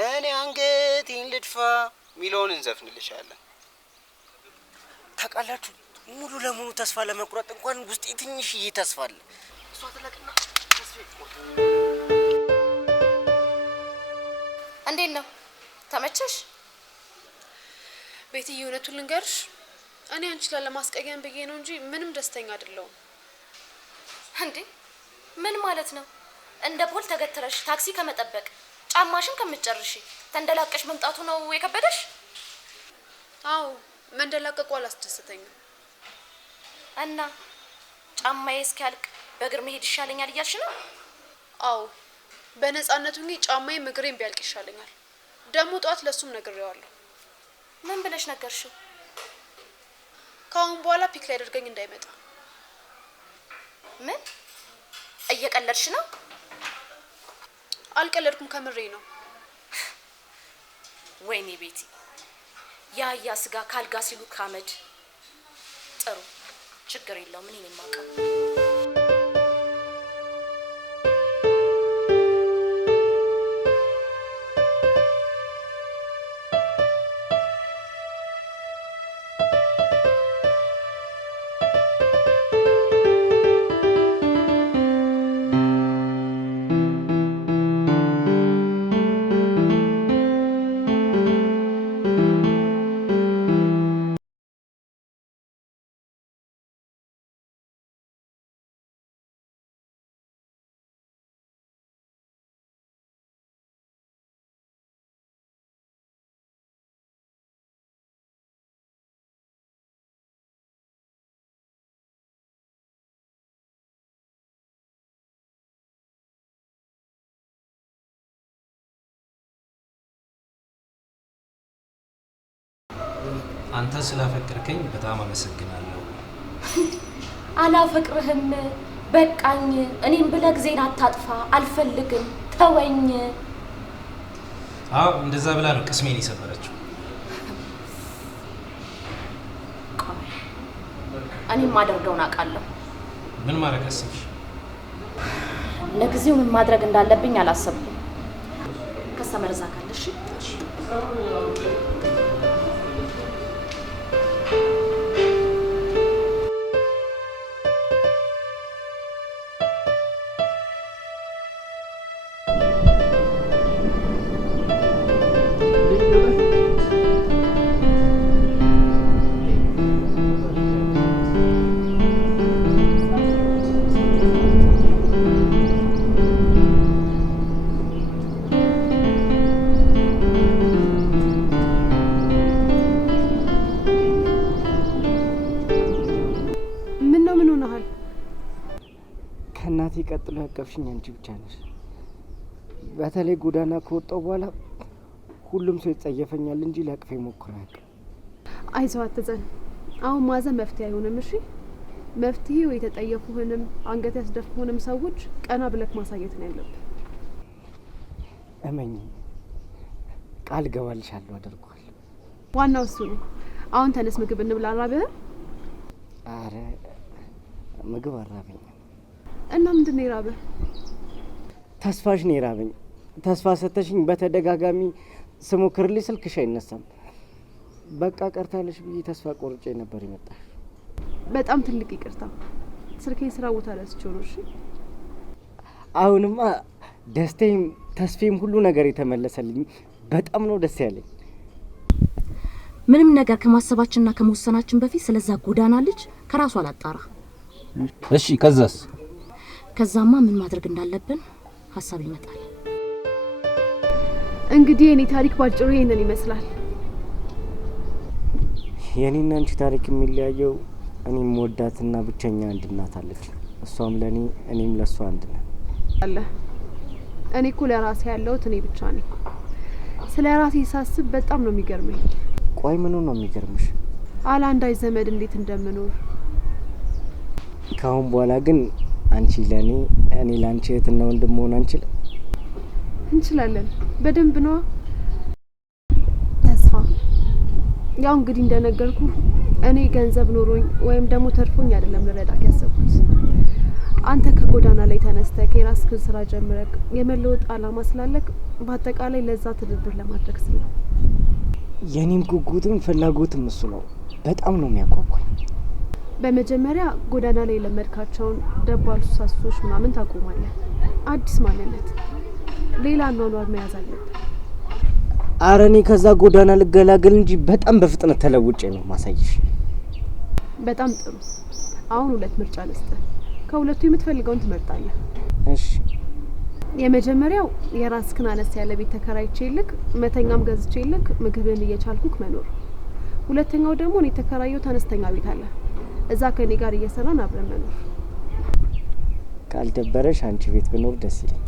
እኔ አንገቴን ልድፋ ሚለውን እንዘፍንልሻለን። ታውቃላችሁ ሙሉ ለሙሉ ተስፋ ለመቁረጥ እንኳን ውስጤ ትንሽዬ ተስፋ አለ። እሷ ትለቅና ተስፋ ይቆርጥ። እንዴት ነው ተመቸሽ? ቤትዬ እውነቱን ልንገርሽ እኔ አንቺን ላለማስቀየም ብዬ ነው እንጂ ምንም ደስተኛ አይደለሁም። እንዴ ምን ማለት ነው? እንደ ፖል ተገትረሽ ታክሲ ከመጠበቅ ጫማሽን ከምትጨርሺ ተንደላቀሽ መምጣቱ ነው የከበደሽ? አዎ መንደላቀቁ አላስደሰተኝም። እና ጫማዬ እስኪያልቅ በእግር መሄድ ይሻለኛል እያልሽ ነው? አዎ በነፃነቱ እንጂ ጫማዬ እግሬን ቢያልቅ ይሻለኛል። ደግሞ ጧት ለሱም ነግሬዋለሁ። ምን ብለሽ ነገርሽው? ከአሁን በኋላ ፒክ ላይ አድርገኝ እንዳይመጣ። ምን እየቀለድሽ ነው? አልቀለድኩም ከምሬ ነው። ወይኔ ቤቲ ያ ስጋ ካልጋ ሲሉ ካመድ። ጥሩ ችግር የለውም እኔ ነኝ የማውቀው። አንተ ስላፈቀርከኝ በጣም አመሰግናለሁ። አላፈቅርህም በቃኝ። እኔም ብለህ ጊዜን አታጥፋ አልፈልግም ተወኝ። አዎ እንደዛ ብላ ነው ቅስሜን የሰበረችው። እኔም ማደርገውን አውቃለሁ። ምን ማድረግ አሰብሽ? ለጊዜው ምን ማድረግ እንዳለብኝ አላሰብኩም። ከሰመርዛ ካለሽ ከእናቴ ቀጥሎ ያቀፍሽኝ አንቺ ብቻ ነሽ። በተለይ ጎዳና ከወጣው በኋላ ሁሉም ሰው ይጸየፈኛል እንጂ ሊያቅፈኝ ሞክሮ አያውቅም። አይዞህ አትዘን። አሁን ማዘን መፍትሄ አይሆንም። እሺ መፍትሄው የተጠየፉህንም አንገት ያስደፉህንም ሰዎች ቀና ብለክ ማሳየት ነው ያለብህ። እመኝ፣ ቃል ገባልሻለሁ፣ አደርገዋለሁ። ዋናው እሱ ነው። አሁን ተነስ፣ ምግብ እንብላ። አራበህ? አረ ምግብ አራበኝ። እና ምንድን ነው የራበህ? ተስፋሽ ነው የራበኝ። ተስፋ ሰተሽኝ በተደጋጋሚ ስሞክርልሽ ስልክሽ አይነሳም። በቃ ቀርታለሽ ብዬ ተስፋ ቆርጬ ነበር የመጣሽ። በጣም ትልቅ ይቅርታ። ስልኬን ስራ ቦታ ረስቼው ነው። እሺ አሁንማ ደስታዬም ተስፌም ሁሉ ነገር የተመለሰልኝ። በጣም ነው ደስ ያለኝ። ምንም ነገር ከማሰባችንና ከመወሰናችን በፊት ስለዛ ጎዳና ልጅ ከራሱ አላጣራ። እሺ ከዛስ? ከዛማ ምን ማድረግ እንዳለብን ሀሳብ ይመጣል። እንግዲህ እኔ ታሪክ ባጭሩ ይሄንን ይመስላል። የኔና አንቺ ታሪክ የሚለያየው እኔም ወዳትና ብቸኛ አንድ እናት አለች። እሷም ለኔ እኔም ለሷ አንድ ነን። አለ እኔ እኮ ለራሴ ያለሁት እኔ ብቻ ነኝ። ስለ ራሴ ሳስብ በጣም ነው የሚገርመኝ። ቆይ ምኑ ነው የሚገርምሽ? አለ አንዳች ዘመድ እንዴት እንደምኖር። ካሁን በኋላ ግን አንቺ ለኔ እኔ ላንቺ እህትና ወንድም መሆን አንችልም? እንችላለን። በደንብ ነው ተስፋ። ያው እንግዲህ እንደነገርኩ እኔ ገንዘብ ኖሮኝ ወይም ደግሞ ተርፎኝ አይደለም ልረዳክ ያሰብኩት። አንተ ከጎዳና ላይ ተነስተህ የራስህን ስራ ጀምረክ የመለወጥ አላማ ስላለክ በአጠቃላይ ለዛ ትብብር ለማድረግ ስል ነው። የኔም ጉጉትም ፍላጎትም እሱ ነው። በጣም ነው የሚያጓጓኝ። በመጀመሪያ ጎዳና ላይ ለመድካቸውን ደባል ሱሳሶች ምናምን ታቆማለህ። አዲስ ማንነት፣ ሌላ አኗኗር መያዝ አለብህ። አረ እኔ ከዛ ጎዳና ልገላገል እንጂ በጣም በፍጥነት ተለውጬ ነው ማሳይሽ። በጣም ጥሩ። አሁን ሁለት ምርጫ ልስጥህ። ከሁለቱ የምትፈልገውን ትመርጣለህ። እሺ። የመጀመሪያው የራስህን አነስ ያለ ቤት ተከራይቼልክ መተኛም ገዝቼልክ ምግብህን እየቻልኩክ መኖር። ሁለተኛው ደግሞ እኔ ተከራየሁት አነስተኛ ቤት አለ። እዛ ከኔ ጋር እየሰራን አብረን መኖር። ካልደበረሽ አንቺ ቤት ብኖር ደስ ይለኝ።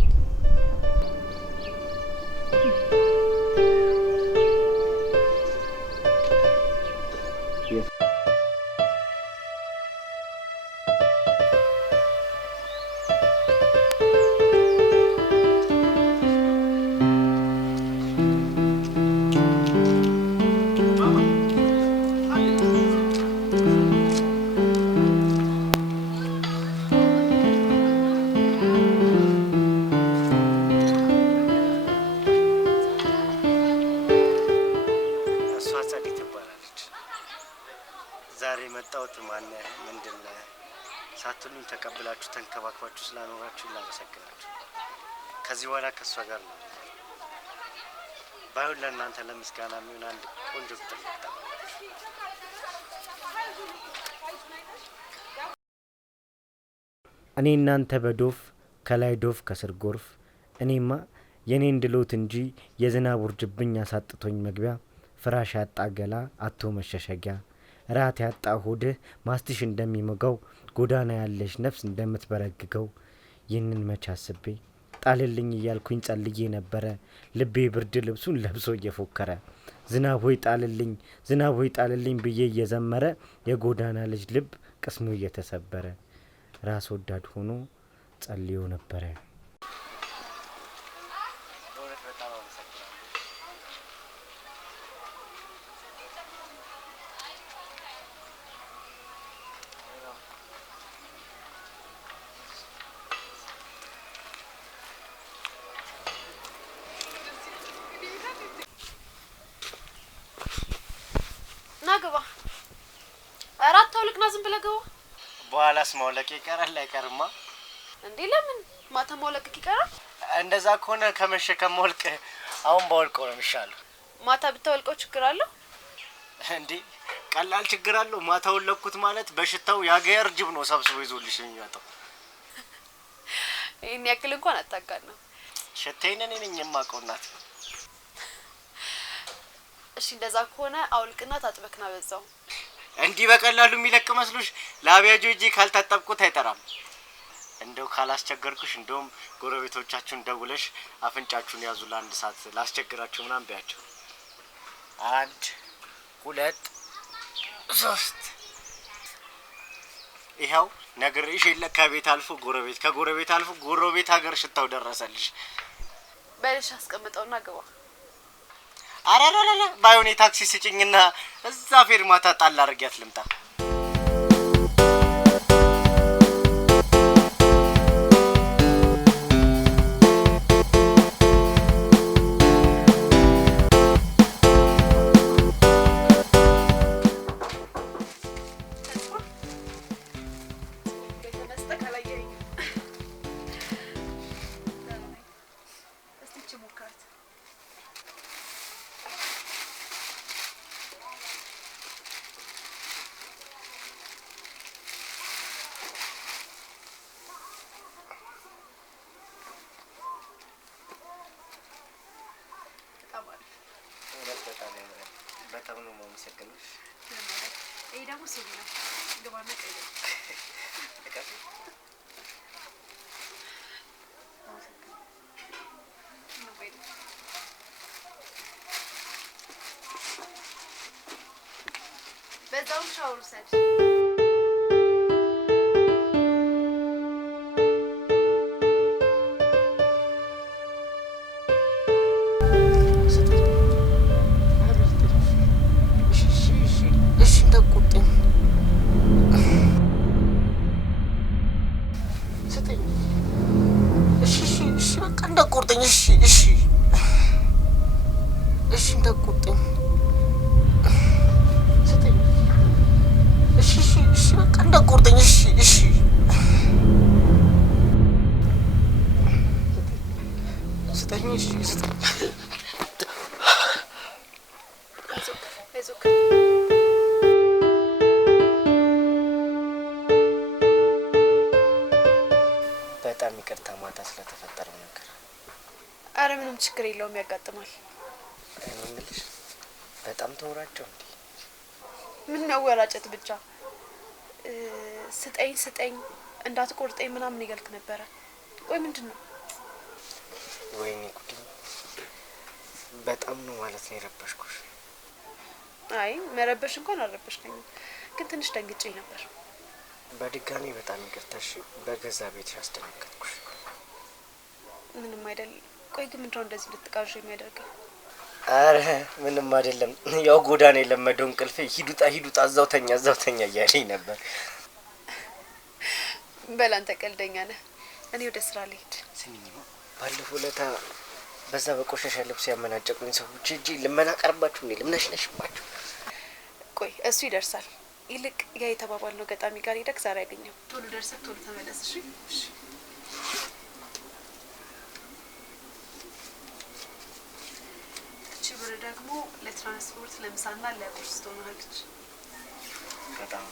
ሳትሉኝ ተቀብላችሁ ተንከባክባችሁ ስላኖራችሁ ላመሰግናችሁ። ከዚህ በኋላ ከሷ ጋር ነው ባይሆን ለእናንተ ለምስጋና የሚሆን አንድ ቆንጆ ቁጥር ልታባላችሁ። እኔ እናንተ በዶፍ ከላይ ዶፍ ከስር ጎርፍ። እኔማ የኔን ድሎት እንጂ የዝናብ ውርጅብኝ አሳጥቶኝ መግቢያ ፍራሽ ያጣ ገላ አቶ መሸሸጊያ ራት ያጣ ሆድህ ማስትሽ እንደሚመጋው ጎዳና ያለሽ ነፍስ እንደምትበረግገው ይህንን መች አስቤ ጣልልኝ እያልኩኝ ጸልዬ ነበረ ልቤ ብርድ ልብሱን ለብሶ እየፎከረ ዝናብ ሆይ ጣልልኝ ዝናብ ሆይ ጣልልኝ ብዬ እየዘመረ የጎዳና ልጅ ልብ ቅስሙ እየተሰበረ ራስ ወዳድ ሆኖ ጸልዮ ነበረ። ናግባ አራት ታውልቅና ዝም ብለህ ገባ። በኋላስ ማውለቅ ይቀራል አይቀርማ? እንዴ ለምን ማታ ማውለቅ ይቀራል? እንደዛ ከሆነ ከመሸከም ማውልቅ አሁን ባውልቀው ነው የሚሻለው። ማታ ብታወልቀው ችግር አለው እንዴ? ቀላል ችግር አለው። ማታው ለኩት ማለት በሽታው ያገር ጅብ ነው ሰብስቦ ይዞልሽ የሚመጣው። ይሄን ያክል እንኳን አታጋን ነው። ሸተይነን ነኝ የማውቀው እናት። እሺ እንደዛ ከሆነ አውልቅና ታጥበክና በዛው። እንዲህ በቀላሉ የሚለቅ መስሎሽ? ለአብያጆ እጂ ካልታጠብኩት አይጠራም። እንደው ካላስቸገርኩሽ እንደውም ጎረቤቶቻችሁን ደውለሽ አፍንጫችሁን ያዙ ለአንድ ሰዓት ላስቸግራችሁ ምናምን ቢያቸው። 1 2 3 ይኸው ነግሬሽ የለ ከቤት አልፎ ጎረቤት ከጎረቤት አልፎ ጎረቤት ሀገር ሽታው ደረሰልሽ። በልሽ አስቀምጠውና ግባ። አራራራ ባይሆን ታክሲ ስጭኝና እዛ ፌርማታ ጣል አድርጊያት ልምጣ። በጣም ነው የማመሰግነው። ይሄ ደግሞ ሱሪ ነው። ግባና ቀይር። በዛው ሻወር ውሰድ። በጣም ይቅርታ ማታ ስለተፈጠረው ነገር። አረ ምንም ችግር የለውም ያጋጥማል። እኔ የምልሽ በጣም ተወራጨው እንዴ? ምን ነው ወራጨት ብቻ? ስጠኝ ስጠኝ እንዳትቆርጠኝ ምናምን ይገልክ ነበረ። ቆይ ምንድነው? ወይኔ ጉዴ! በጣም ነው ማለት ነው የረበሽኩሽ። አይ መረበሽ እንኳን አልረበሽከኝም፣ ግን ትንሽ ደንግጬ ነበር። በድጋሚ በጣም ይቅርታሽ። በገዛ ቤትሽ አስደነገጥኩሽ። ምንም አይደል። ቆይ ግን ምንድነው እንደዚህ ልትቃዥ የሚያደርገው? አረ ምንም አይደለም። ያው ጎዳና የለመደው እንቅልፌ ሂዱጣ ሂዱጣ እዛው ተኛ እያለኝ ነበር። በላንተ ቀልደኛ ነህ። እኔ ወደ ስራ ልሄድ። ስሚኝማ ባለፈው ለታ በዛ በቆሻሻ ልብስ ያመናጨቁኝ ሰዎች እጂ ልመና ቀርባችሁ ነው ልምነሽነሽባችሁ። ቆይ እሱ ይደርሳል። ይልቅ ያ የተባባልነው ገጣሚ ጋር ሄደክ ዛሬ ያገኘው። ቶሎ ደርሰክ ቶሎ ተመለስ። እሺ እሺ። እቺ ብር ደግሞ ለትራንስፖርት ለምሳና ለቁርስ ትሆናለች። በጣም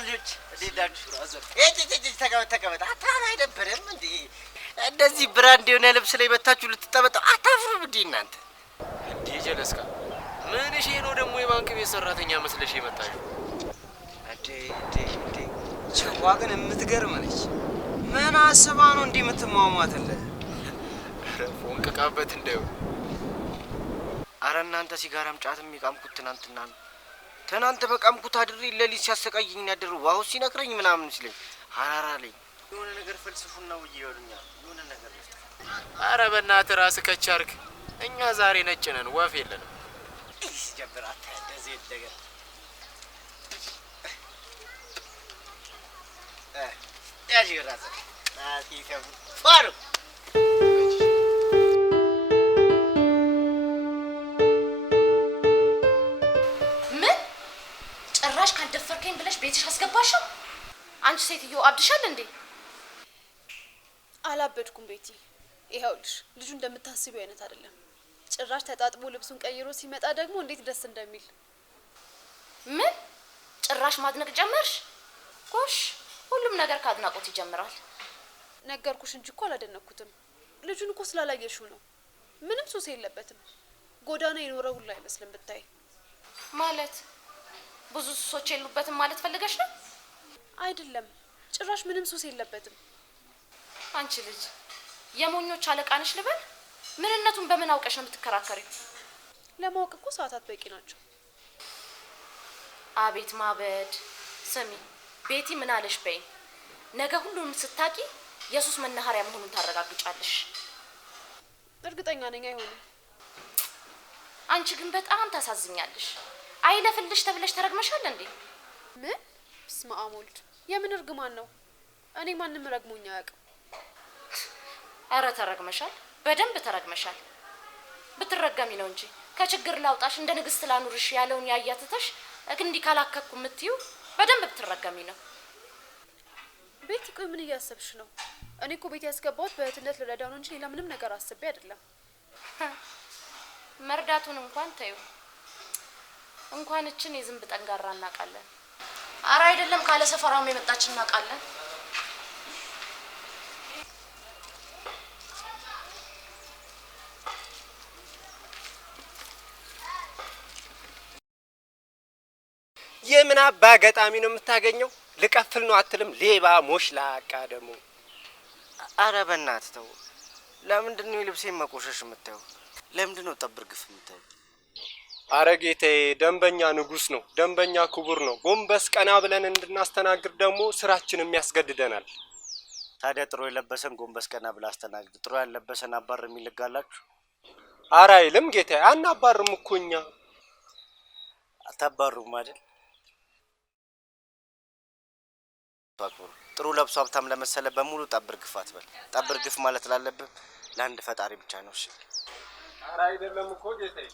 ልጆች እንዴት ናችሁ? ተቀመጥ። አታም አይደብርም እንዴ? እንደዚህ ብራንድ የሆነ ልብስ ላይ መታችሁ ልትጠመጠው አታፍሩም እንዴ እናንተ? እንዴ ጀለስካ ምን እሺ ነው ደግሞ የባንክ ቤት ሰራተኛ መስለሽ የመጣሽው? እንዴ ችኳ ግን የምትገርም ነች። ምን አስባ ነው እንዲህ የምትሟሟትልህ? ፎንቅቃበት እንደው አረ እናንተ ሲጋራም ጫትም የቃምኩት ትናንት በቃምኩት አድሬ ለሊት ሲያሰቃየኝ ያደሩ ዋው ሲነክረኝ ምናምን ሲለኝ ሀራራ ላይ የሆነ ነገር ፈልስፉና ውዬ ይወዱኛል። የሆነ ነገር ልፍታ። አረ በእናትህ ራስህ ከቻርክ እኛ ዛሬ ነጭ ነን፣ ወፍ የለንም። እሺ ጀብራት እንደዚህ ነገር ያጂ ራስህ አቲተም ፋሩ ጭራሽ ካልደፈርከኝ ብለሽ ቤትሽ አስገባሽው? አንቺ ሴትዮ አብድሻል እንዴ? አላበድኩም ቤቲ። ይኸውልሽ ልጁ እንደምታስቢው አይነት አይደለም። ጭራሽ ተጣጥቦ ልብሱን ቀይሮ ሲመጣ ደግሞ እንዴት ደስ እንደሚል። ምን ጭራሽ ማድነቅ ጀመርሽ? ጎሽ፣ ሁሉም ነገር ከአድናቆት ይጀምራል። ነገርኩሽ እንጂ እኮ አላደነኩትም። ልጁን እኮ ስላላየሽው ነው። ምንም ሱስ የለበትም። ጎዳና የኖረ ሁሉ አይመስልም ብታይ። ማለት ብዙ ሱሶች የሉበትም ማለት ፈልገሽ ነው? አይደለም፣ ጭራሽ ምንም ሱስ የለበትም። አንቺ ልጅ የሞኞች አለቃ ነሽ ልበል? ምንነቱን በምን አውቀሽ ነው የምትከራከሪው? ለማወቅ እኮ ሰዓታት በቂ ናቸው። አቤት ማበድ! ስሚ ቤቲ ምን አለሽ በይ። ነገ ሁሉንም ስታቂ የሱስ መናኸሪያ መሆኑን ታረጋግጫለሽ። እርግጠኛ ነኝ አይሆንም። አንቺ ግን በጣም ታሳዝኛለሽ። አይለፍልሽ ተብለሽ ተረግመሻል እንዴ? ምን? በስመ አብ ወልድ! የምን እርግማን ነው? እኔ ማንም ረግሞኝ አያውቅም። አረ ተረግመሻል፣ በደንብ ተረግመሻል። ብትረገሚ ነው እንጂ ከችግር ላውጣሽ እንደ ንግስት ላኑርሽ ያለውን ያያትተሽ እንዲህ ካላከኩ የምትዩ በደንብ ብትረገሚ ነው። ቤቲ ቆይ ምን እያሰብሽ ነው? እኔ እኮ ቤት ያስገባሁት በእህትነት ልረዳው ነው እንጂ ሌላ ምንም ነገር አስቤ አይደለም። መርዳቱን እንኳን ተዩ። እንኳን እችን የዝንብ ጠንጋራ እናውቃለን። አረ አይደለም ካለ ሰፈራውም የመጣች እናውቃለን። የምን አባ ገጣሚ ነው የምታገኘው? ልቀፍል ነው አትልም? ሌባ ሞሽላቃ ደግሞ። አረ በእናትህ ተው። ለምንድን ነው ልብሴን መቆሸሽ የምታየው? ለምንድን ነው ጠብር ግፍ የምታየው? አረ ጌታዬ ደንበኛ ንጉስ ነው፣ ደንበኛ ክቡር ነው። ጎንበስ ቀና ብለን እንድናስተናግድ ደግሞ ስራችንም ያስገድደናል። ታዲያ ጥሩ የለበሰን ጎንበስ ቀና ብላ አስተናግድ፣ ጥሩ ያለበሰን አባር የሚልጋላችሁ? አረ አይልም ጌታዬ፣ አናባርም እኮ እኛ። አታባሩም አይደል? ጥሩ ለብሶ ሀብታም ለመሰለ በሙሉ ጠብር ግፍ አትበል። ጠብር ግፍ ማለት ላለብህ ለአንድ ፈጣሪ ብቻ ነው። እሺ? አረ አይደለም እኮ ጌታዬ።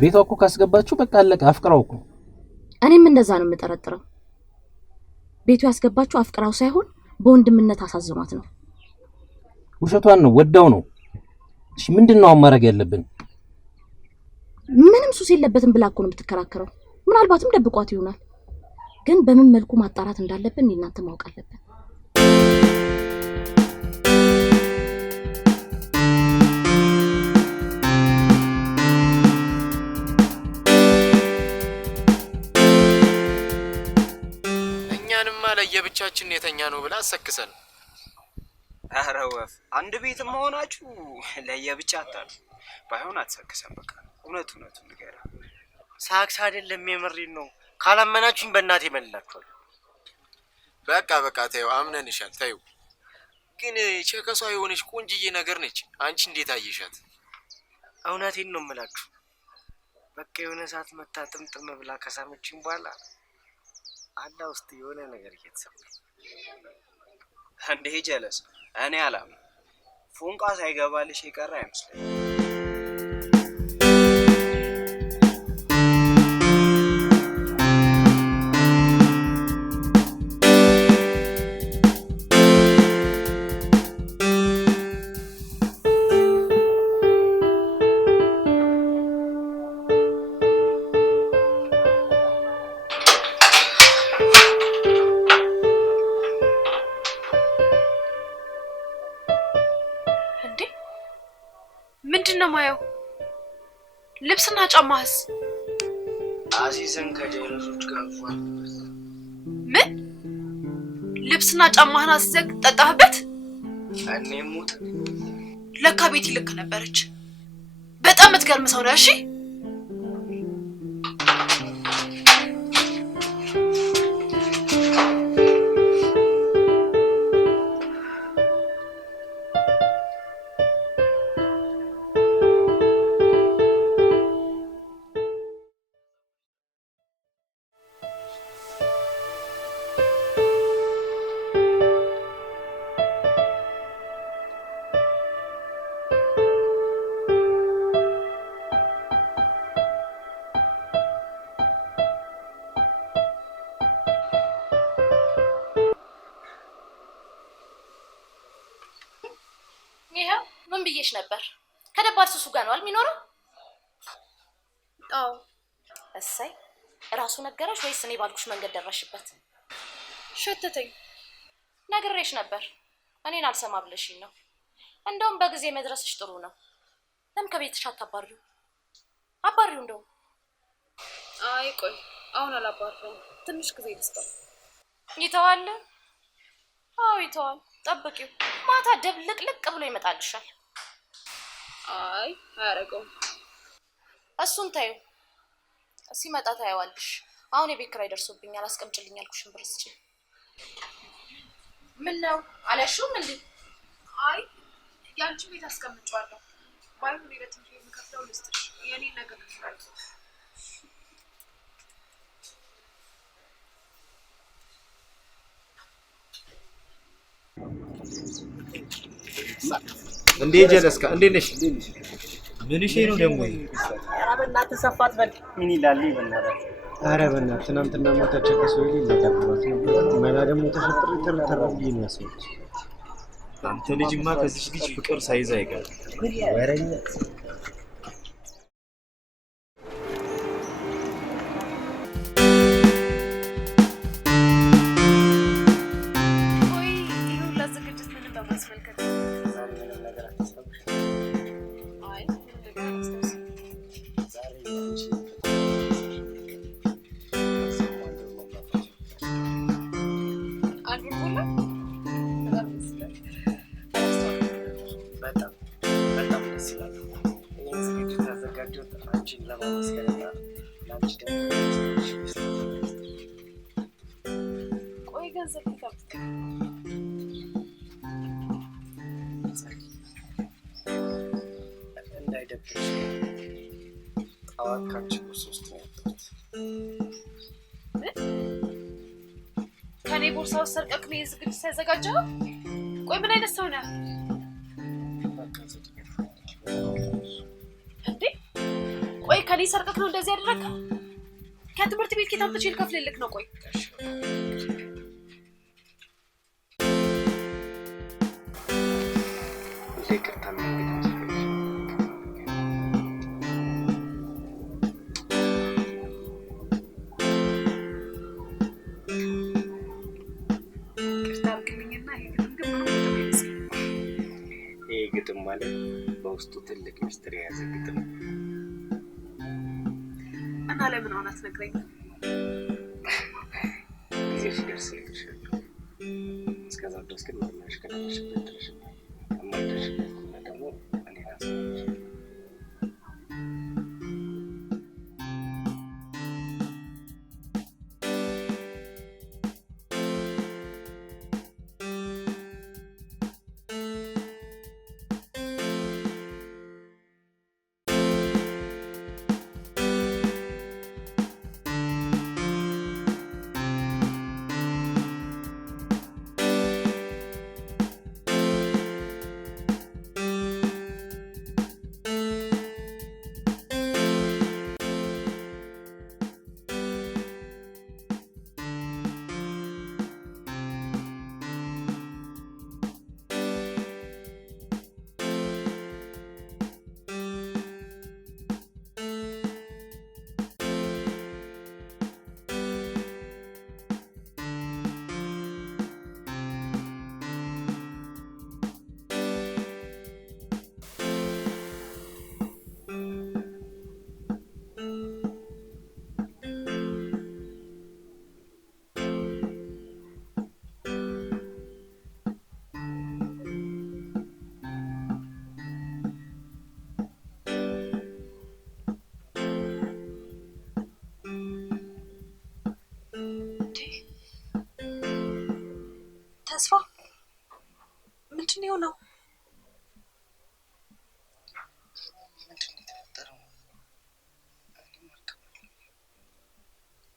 ቤቷ እኮ ካስገባችሁ በቃ አለቀ። አፍቅራው እኮ። እኔም እንደዛ ነው የምጠረጥረው። ቤቱ ያስገባችሁ አፍቅራው ሳይሆን በወንድምነት አሳዝኗት ነው። ውሸቷን ነው፣ ወዳው ነው። እሺ ምንድነው አማራጭ ያለብን? ምንም ሱስ የለበትም ብላ እኮ ነው የምትከራከረው። ምናልባትም ደብቋት ይሆናል። ግን በምን መልኩ ማጣራት እንዳለብን እናንተ ማወቅ አለብን። ለየብቻችን የተኛ ነው ብላ አሰክሰን። አረ ወፍ አንድ ቤት መሆናችሁ ለየብቻ አታሉ። ባይሆን አትሰክሰን። በቃ እውነቱን ንገራ። ሳክስ አይደለም የምሬን ነው። ካላመናችሁኝ በእናቴ መልላችኋል። በቃ ተይው፣ አምነንሻል። ተይው። ግን ቸከሷ የሆነች ቆንጅዬ ነገር ነች። አንቺ እንዴት አየሻት? እውነቴን ነው የምላችሁ። በቃ የሆነ ሰዓት መታ ጥምጥም ብላ ከሳመችኝ በኋላ አላ ውስጥ የሆነ ነገር እየተሰማኝ እንዴ ጀለስ። እኔ አላም ፎንቃ ሳይገባልሽ የቀረ አይመስለኝም። ምንድነው ማየው? ልብስና ጫማህስ? አዚዘን ከጀለሶች ጋር ፏል። ምን? ልብስና ጫማህን አስዘግ ጠጣህበት? እኔ ሙት ለካ ቤቲ ልክ ነበረች። በጣም የምትገርም ሰው ነህ። እሺ ይሄው ምን ብዬሽ ነበር? ከደባል ሱሱ ጋር ነው የሚኖረው? አዎ። እሰይ ራሱ ነገረሽ ወይስ እኔ ባልኩሽ መንገድ ደረሽበት? ሸተተኝ። ነግሬሽ ነበር። እኔን አልሰማ ብለሽኝ ነው። እንደውም በጊዜ መድረስሽ ጥሩ ነው። ለምን ከቤትሽ አታባሪው? አባሪው እንደው። አይ ቆይ አሁን አላባረውም። ትንሽ ጊዜ ልስጠው። ይተዋል? አዎ ይተዋል። ጠብቂው። ማታ ደብልቅልቅ ብሎ ይመጣልሻል። አይ አያረገውም። እሱን ታዩ ሲመጣ ታየዋለሽ። አሁን የቤት ኪራይ ደርሶብኛል አስቀምጭልኝ ያልኩሽን ብር ስጪ። ምን ነው አላሽውም እንዴ? አይ ያንቺ ቤት አስቀምጫለሁ። ባይሆን ይለት እንጂ የምከፍለው ልስጥሽ። የኔ ነገር ከፍላለሁ። እንዴ ጀለስካ እንዴ ነሽ? ምን እሺ ነው ደግሞ? ኧረ በእናትህ ሰፋት በል። ምን ይላል ይበናል? ኧረ በእናትህ ትናንትና ማታ ቸከሰው ይል ለዳብራት ነበር። መላ ደግሞ ተፈጥሮ ተረተረብ ይመስላል። አንተ ልጅማ ከዚህ ልጅ ፍቅር ሳይዝ አይቀር ወረኛ ከኔ ቦርሳ ውስጥ ሰርቀክ ነው የዝግጅት ሳይዘጋጀው? ቆይ ምን አይነት ሰው ነህ እንዴ? ቆይ ከኔ ሰርቀክ ነው እንደዚህ ያደረግከው? ከትምህርት ቤት ከታምጥቼ ልከፍልልክ ነው። ቆይ ግጥም ማለት በውስጡ ትልቅ ሚስጥር የያዘ ግጥም እና ለምን አሁን አትነግረኝም? ጊዜ ሲደርስ እነግርሻለሁ። እስከዛ ድረስ ግን መርማሽ ከደረስሽበት ድረስ የማይደርስበት ከሆነ ደግሞ እኔ ራሴ ተስፋ ምንድነው ነው? ምንድነው የተፈጠረው?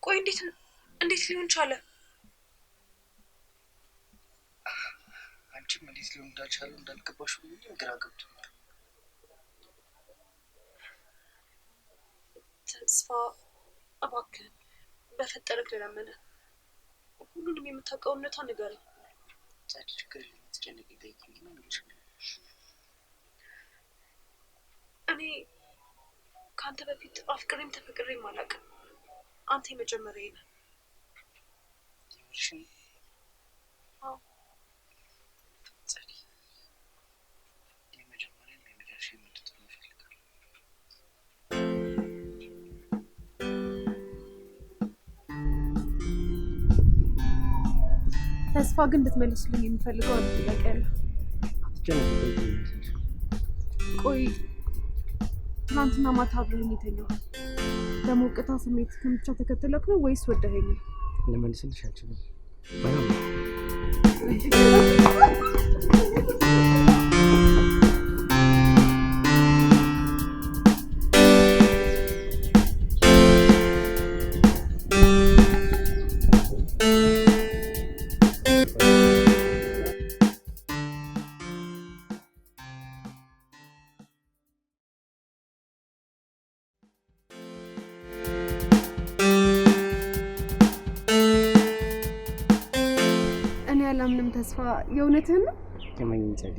ቆይ እንዴት ሊሆን ቻለ? አንቺም እንዴት ሊሆን እንዳልቻለ እንዳልገባሽ ሁሉ ግራ ገብቶኛል። ተስፋ እባክህ በፈጠረክ ልለምንህ ሁሉንም የምታውቀውን እውነታ ንገረኝ። ዛሬ ችግር የምትጨነቅ ይጠይቅኝ ነው ልጅ። እኔ ከአንተ በፊት አፍቅሬም ተፈቅሬም አላውቅም። አንተ የመጀመሪያዬ ነህ። የምርሽን? አዎ። ዛሬ የመጀመሪያ የመጨረሻ የምትሆን እፈልጋለሁ። ተስፋ ግን እንድትመልስልኝ የሚፈልገው አንድ ጥያቄ አለ። ቆይ ትናንትና ማታ አብረኸኝ የተኛው በሞቅታ ስሜት ከምቻ ተከተለክ ነው ወይስ ወደኸኝ? ልመልስልሽ አልችልም። ባይሆን ያላምንም ተስፋ የእውነትህን ነው? የማይኝ ጸዲ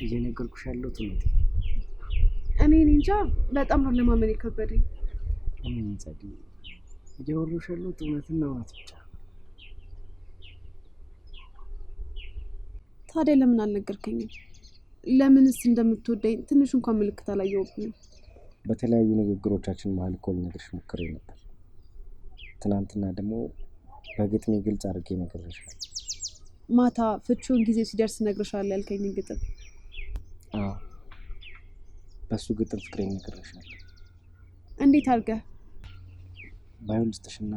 እየነገርኩሽ ያለሁት እውነት። እኔ እንጃ በጣም ነው ለማመን የከበደኝ። የማይኝ ጸዲ እያወራሁሽ ያለሁት እውነትና እውነት ብቻ። ታዲያ ለምን አልነገርከኝም? ለምንስ እንደምትወደኝ ትንሽ እንኳን ምልክት አላየሁብኝም? በተለያዩ ንግግሮቻችን መሀል እኮ ልነግርሽ ሞክሬ ነበር። ትናንትና ደግሞ በግጥሜ ግልጽ አድርጌ ነግሬሻለሁ። ማታ ፍቺውን ጊዜ ሲደርስ ነግሬሻለሁ ያልከኝን ግጥም? አዎ፣ በሱ ግጥም ፍቅሬን ነግሬሻለሁ። እንዴት አድርገህ? ባይሆን ልስጥሽና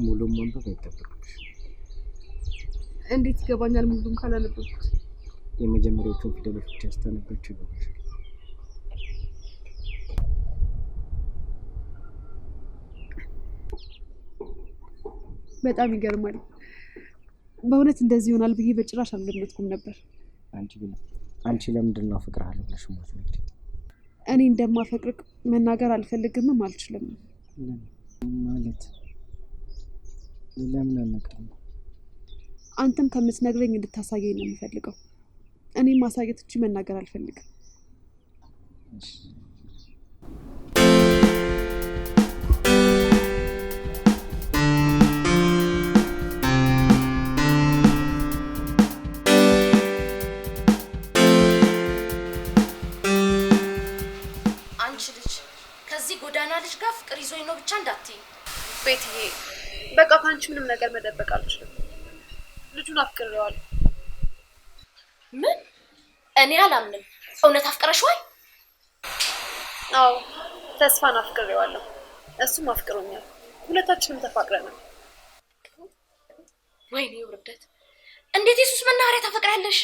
ሙሉም ማንበብ አይጠበቅብሽ። እንዴት ይገባኛል ሙሉም ካላነበብኩት? የመጀመሪያዎቹን ፊደሎች ብቻ ስታነባቸው ይገባሻል። በጣም ይገርማል። በእውነት እንደዚህ ይሆናል ብዬ በጭራሽ አልገመትኩም ነበር። አንቺ ለምንድን ነው አፈቅርሃለሁ ብለሽ የማትነግሪኝ? እኔ እንደማፈቅርክ መናገር አልፈልግምም አልችልም። ማለት ለምን አልነግርም? አንተም ከምትነግረኝ እንድታሳየኝ ነው የምፈልገው። እኔም ማሳየት እንጂ መናገር አልፈልግም። ጎዳና ልጅ ጋር ፍቅር ይዞኝ ነው ብቻ እንዳትይ ቤትዬ። በቃ ካንቺ ምንም ነገር መደበቅ አልችልም። ልጁን አፍቅሬዋለሁ። ምን? እኔ አላምንም። እውነት አፍቅረሽዋል? አዎ፣ ተስፋን አፍቅሬዋለሁ። እሱም አፍቅሮኛል። ሁለታችንም ተፋቅረናል። ወይኔ ውርደት! እንዴት የሱስ መናኸሪያ ታፈቅራለሽ?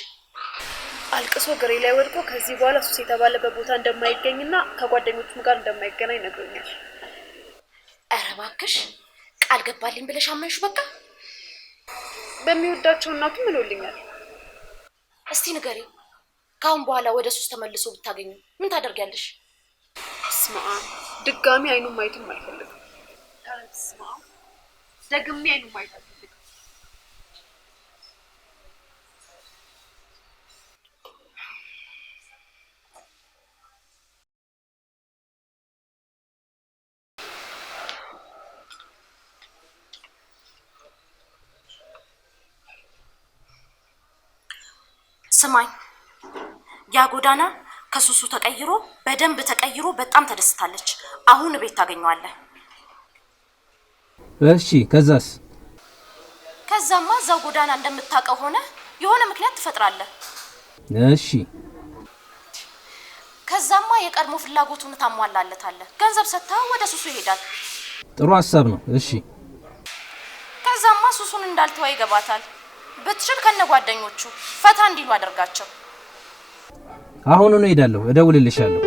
አልቅሶ ግሬ ላይ ወድቆ ከዚህ በኋላ ሱስ የተባለበት ቦታ እንደማይገኝና ከጓደኞቹም ጋር እንደማይገናኝ ነግሮኛል። ኧረ እባክሽ ቃል ገባልኝ ብለሽ አመንሽ? በቃ በሚወዳቸው እናቱ ምሎልኛል። እስቲ ንገሪ፣ ካሁን በኋላ ወደ ሱስ ተመልሶ ብታገኙ ምን ታደርጊያለሽ? ስማ፣ ድጋሚ አይኑን ማየትም አልፈልግም። ስማ፣ ደግሜ አይኑን ማየት አልፈልግም። ስማኝ፣ ያ ጎዳና ከሱሱ ተቀይሮ በደንብ ተቀይሮ በጣም ተደስታለች። አሁን ቤት ታገኘዋለህ። እሺ፣ ከዛስ? ከዛማ እዛው ጎዳና እንደምታውቀው ሆነ የሆነ ምክንያት ትፈጥራለህ። እሺ። ከዛማ የቀድሞ ፍላጎቱን ታሟላለታለህ። ገንዘብ ሰጥታ ወደ ሱሱ ይሄዳል። ጥሩ ሀሳብ ነው። እሺ። ከዛማ ሱሱን እንዳልተዋ ይገባታል። ብትችል ከነ ጓደኞቹ ፈታ እንዲሉ አደርጋቸው። አሁን እሄዳለሁ፣ እደውልልሻለሁ።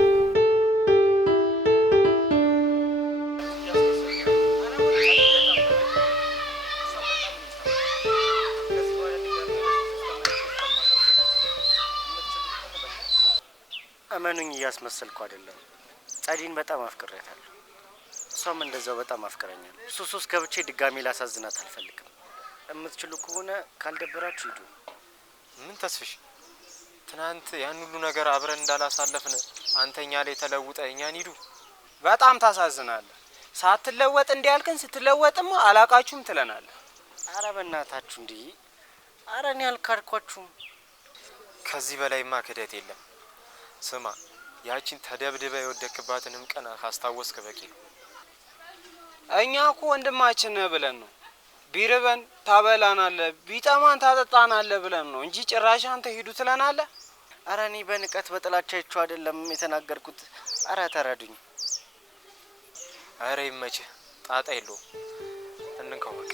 እመኑኝ፣ እያስመሰልኩ አይደለም። ጸዲን በጣም አፍቅሬያታለሁ። እሷም እንደዛው በጣም አፍቅረኛል። ሱስ ገብቼ ድጋሚ ላሳዝናት አልፈልግም። የምትችሉ ከሆነ ካልደበራችሁ ሂዱ። ምን ተስፍሽ፣ ትናንት ያን ሁሉ ነገር አብረን እንዳላሳለፍን አንተኛ ላይ ተለውጠ እኛን ሂዱ። በጣም ታሳዝናለህ። ሳትለወጥ እንዲያልከን ስትለወጥማ አላቃችሁም ትለናለህ። አረ በእናታችሁ እንዲህ። አረ እኔ አልካድኳችሁም። ከዚህ በላይማ ክደት የለም። ስማ፣ ያቺን ተደብድበ የወደክባትንም ቀን ካስታወስክ በቂ ነው። እኛ እኮ ወንድማችን ብለን ነው ቢርበን ታበላናለህ፣ ቢጠማን ታጠጣናለህ ብለን ነው እንጂ ጭራሽ አንተ ሂዱ ትለናለህ። ኧረ እኔ በንቀት በጥላቻችሁ አይደለም የተናገርኩት። ኧረ ተረዱኝ። ኧረ ይመችህ፣ ጣጣ የለውም። እንንከው በቃ።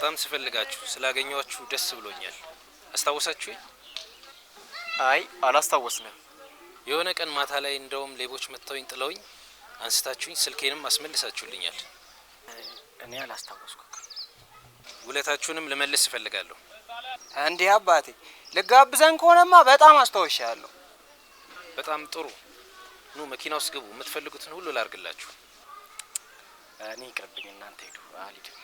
በጣም ስፈልጋችሁ ስላገኘኋችሁ ደስ ብሎኛል። አስታወሳችሁኝ? አይ አላስታወስንም። የሆነ ቀን ማታ ላይ እንደውም ሌቦች መጥተውኝ ጥለውኝ አንስታችሁኝ ስልኬንም አስመልሳችሁልኛል። እኔ አላስታወስኩም። ውለታችሁንም ልመልስ እፈልጋለሁ። እንዴ አባቴ ልጋብዘን ከሆነማ በጣም አስታውሻለሁ። በጣም ጥሩ። ኑ መኪና ውስጥ ግቡ። የምትፈልጉትን ሁሉ ላርግላችሁ። እኔ ይቅርብኝ፣ እናንተ ሂዱ። አልሄድም።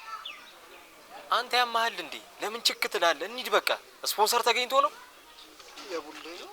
አንተ ያማህል እንዴ? ለምን ችክ ትላለህ? እንሂድ በቃ። ስፖንሰር ተገኝቶ ነው። የቡሌ ነው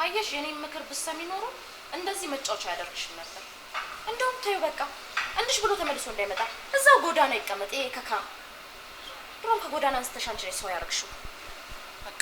አየሽ የኔን ምክር ብትሰሚ ኖሮ እንደዚህ መጫወቻ ያደርግሽም ነበር። እንደውም ተይው በቃ እንድሽ ብሎ ተመልሶ እንዳይመጣ እዛው ጎዳና ይቀመጥ። ይሄ ከካ ድሮም ከጎዳና አንስተሽ አንቺ ነሽ ሰው ያደርግሽው። በቃ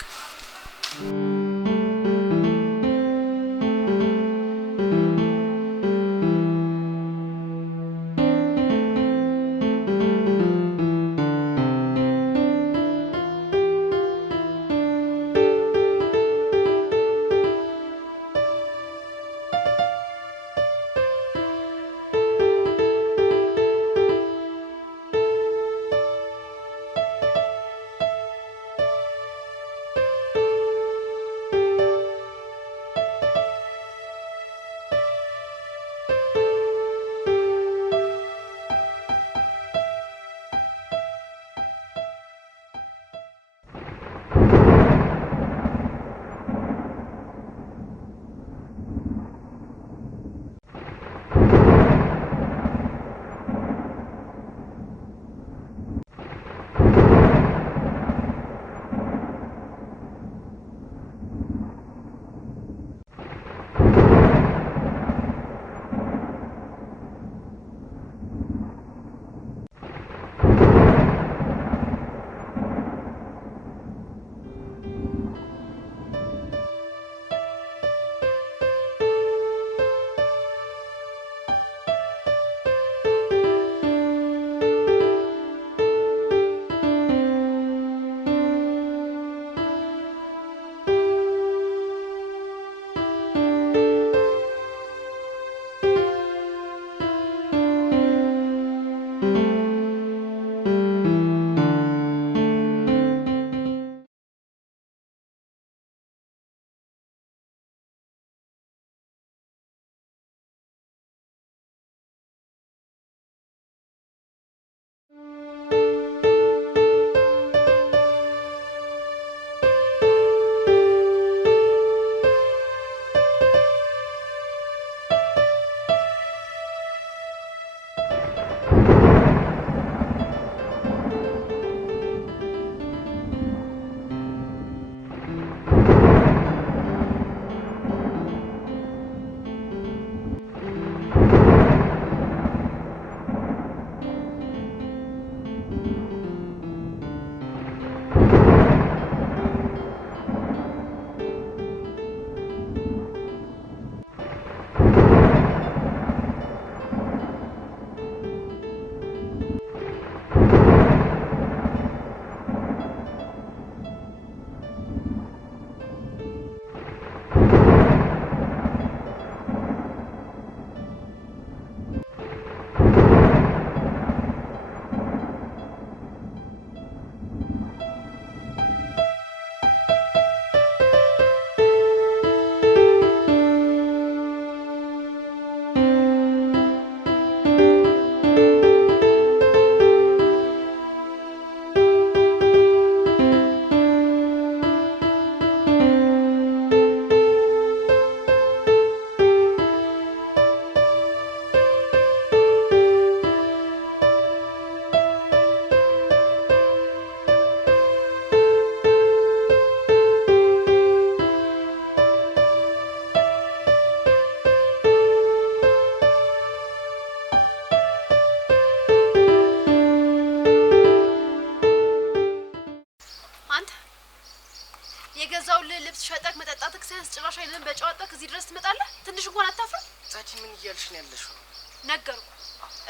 እያልሽ ነው ያለሽው? ነገርኩ።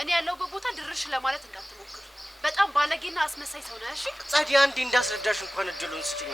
እኔ ያለሁበት ቦታ ድርሽ ለማለት እንዳትሞክር። በጣም ባለጌና አስመሳይ ሰው ነህ። እሺ ጸዲ፣ አንዴ እንዳስረዳሽ እንኳን እድሉን ስጭኝ።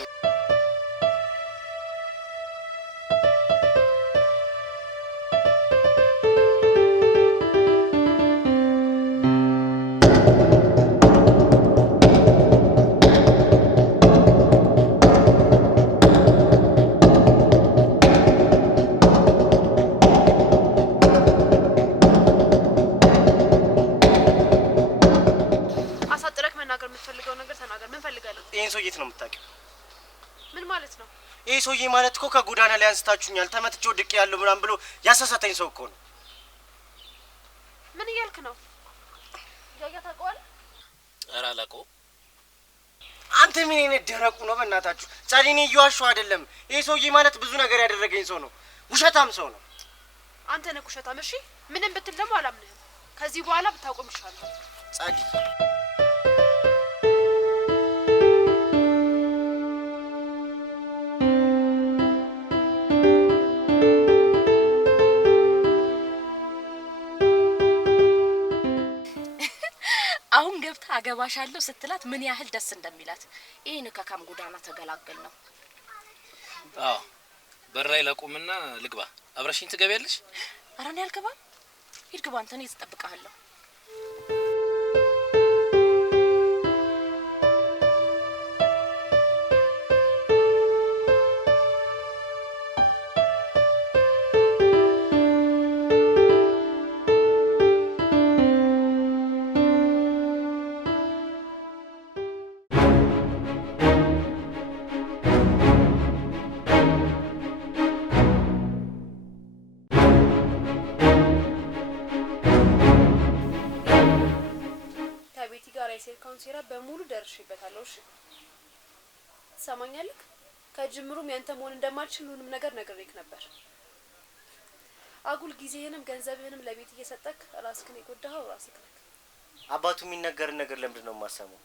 ይሄ ሰውዬ ማለት እኮ ከጎዳና ላይ አንስታችሁኛል ተመትቼ ወድቄ ያለው ምናምን ብሎ ያሳሳተኝ ሰው እኮ ነው። ምን እያልክ ነው? ያያ ታውቀዋለህ? ኧረ አላውቀውም። አንተ ምን አይነት ደረቁ ነው በእናታችሁ? ጸዲኔ እየዋሸሁ አይደለም። ይሄ ሰውዬ ማለት ብዙ ነገር ያደረገኝ ሰው ነው። ውሸታም ሰው ነው። አንተ ነህ ውሸታም። እሺ ምንም ብትል ደግሞ አላምንህም። ከዚህ በኋላ ብታቆም ይሻላል። ጸዲ አሁን ገብታ አገባሻለሁ ስትላት ምን ያህል ደስ እንደሚላት ይሄን ከካም ጎዳና ተገላገል ነው። አዎ በር ላይ ላቁምና ልግባ። አብረሽኝ ትገቢያለሽ? ኧረ እኔ አልገባም። ሂድ ግባ፣ አንተ እኔ እጠብቅሃለሁ። ሴራ በሙሉ ደርሽበታለሁ። እሺ ትሰማኛለህ? ከጅምሩም ያንተ መሆን እንደማልችል ሁሉንም ነገር ነግሬክ ነበር። አጉል ጊዜህንም ገንዘብህንም ለቤት እየሰጠክ ራስክን የጎዳኸው ራስክ ነህ። አባቱ የሚነገርን ነገር ለምንድን ነው የማሰማው?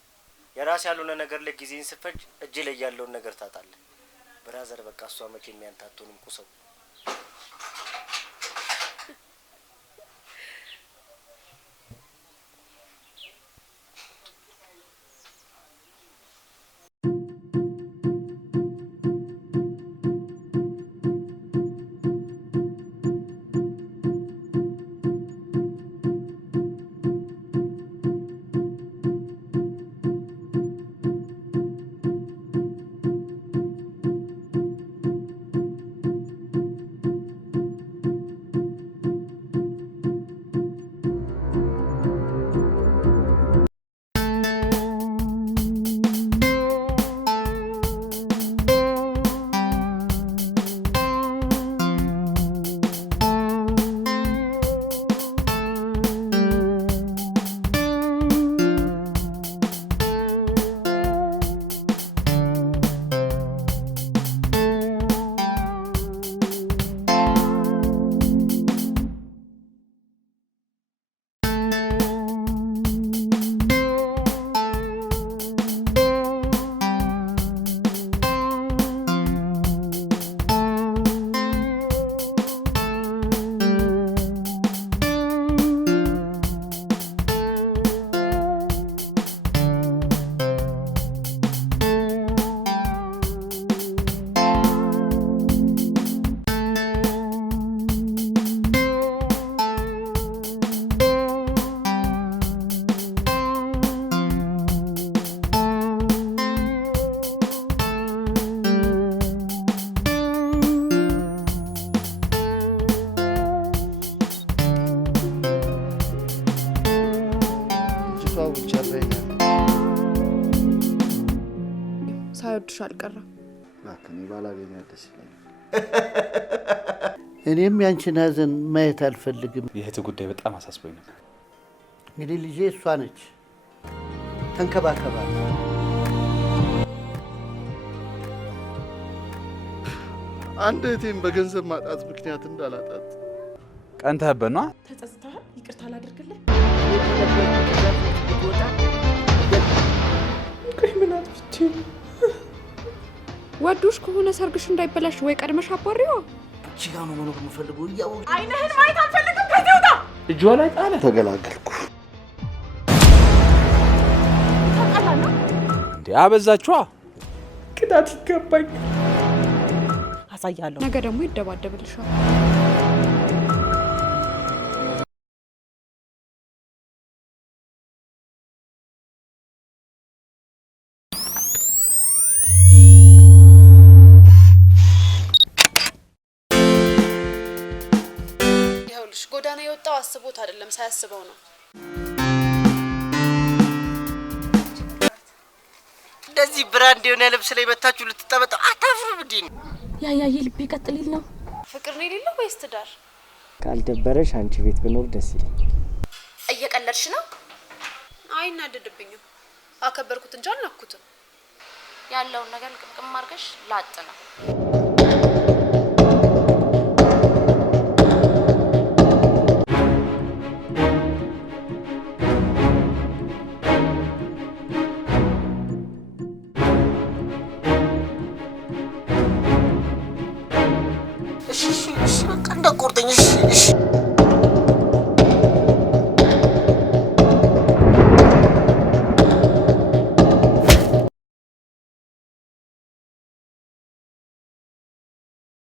የራስ ያልሆነ ነገር ላይ ጊዜን ስፈጅ እጅ ላይ ያለውን ነገር ታጣለህ። ብራዘር በቃ እሷ መቼም ያንተ አትሆንም ቁሰው። ሳይወድሽ አልቀረም። እባክህ ባላገኛት ደስ ይለኛል። እኔም ያንቺን ሀዘን ማየት አልፈልግም። የእህት ጉዳይ በጣም አሳስቦኝ ነበር። እንግዲህ ልጄ እሷ ነች፣ ተንከባከባት። አንድ እህቴም በገንዘብ ማጣት ምክንያት እንዳላጣት ቀንተህበት ነዋ። ተጸጽተሃል? ይቅርታ ላድርግልህ? ቆይ ምን አጥፍቼ? ወዶሽ ከሆነ ሰርግሽ እንዳይበላሽ ወይ ቀድመሽ አባሪዋ። እቺ ጋር ነው መኖር የምፈልገው። አይነህን ማየት አልፈልግም። እጇ ላይ ጣለ። ተገላገልኩ። እንዴ አበዛችኋ። ቅጣት ይገባኛል። አሳያለሁ። ነገ ደግሞ ይደባደብልሻል። ይኸውልሽ ጎዳና የወጣው አስቦት አይደለም ሳያስበው ነው። እንደዚህ ብራንድ የሆነ ልብስ ላይ መታችሁ ልትጠበጠው አታፍሩም እንዴ? ያያዬ ልቤ ቀጥል ይል ነው። ፍቅር ነው የሌለው ወይስ ትዳር? ካልደበረሽ አንቺ ቤት ብኖር ደስ ይለኝ። እየቀለድሽ ነው? አይናደድብኝም። አከበርኩት እንጂ አልናኩትም። ያለውን ነገር ቅምቅም አድርገሽ ላጥ ነው። እሺ በቃ እንዳቆርጠኝ። እሺ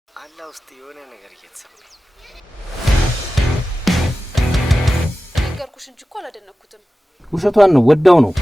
አላ ውስጥ የሆነ ነገር እየተሰማኝ ነገርኩሽ እንጂ እኮ አላደነኩትም። ውሸቷን ነው፣ ወዳው ነው።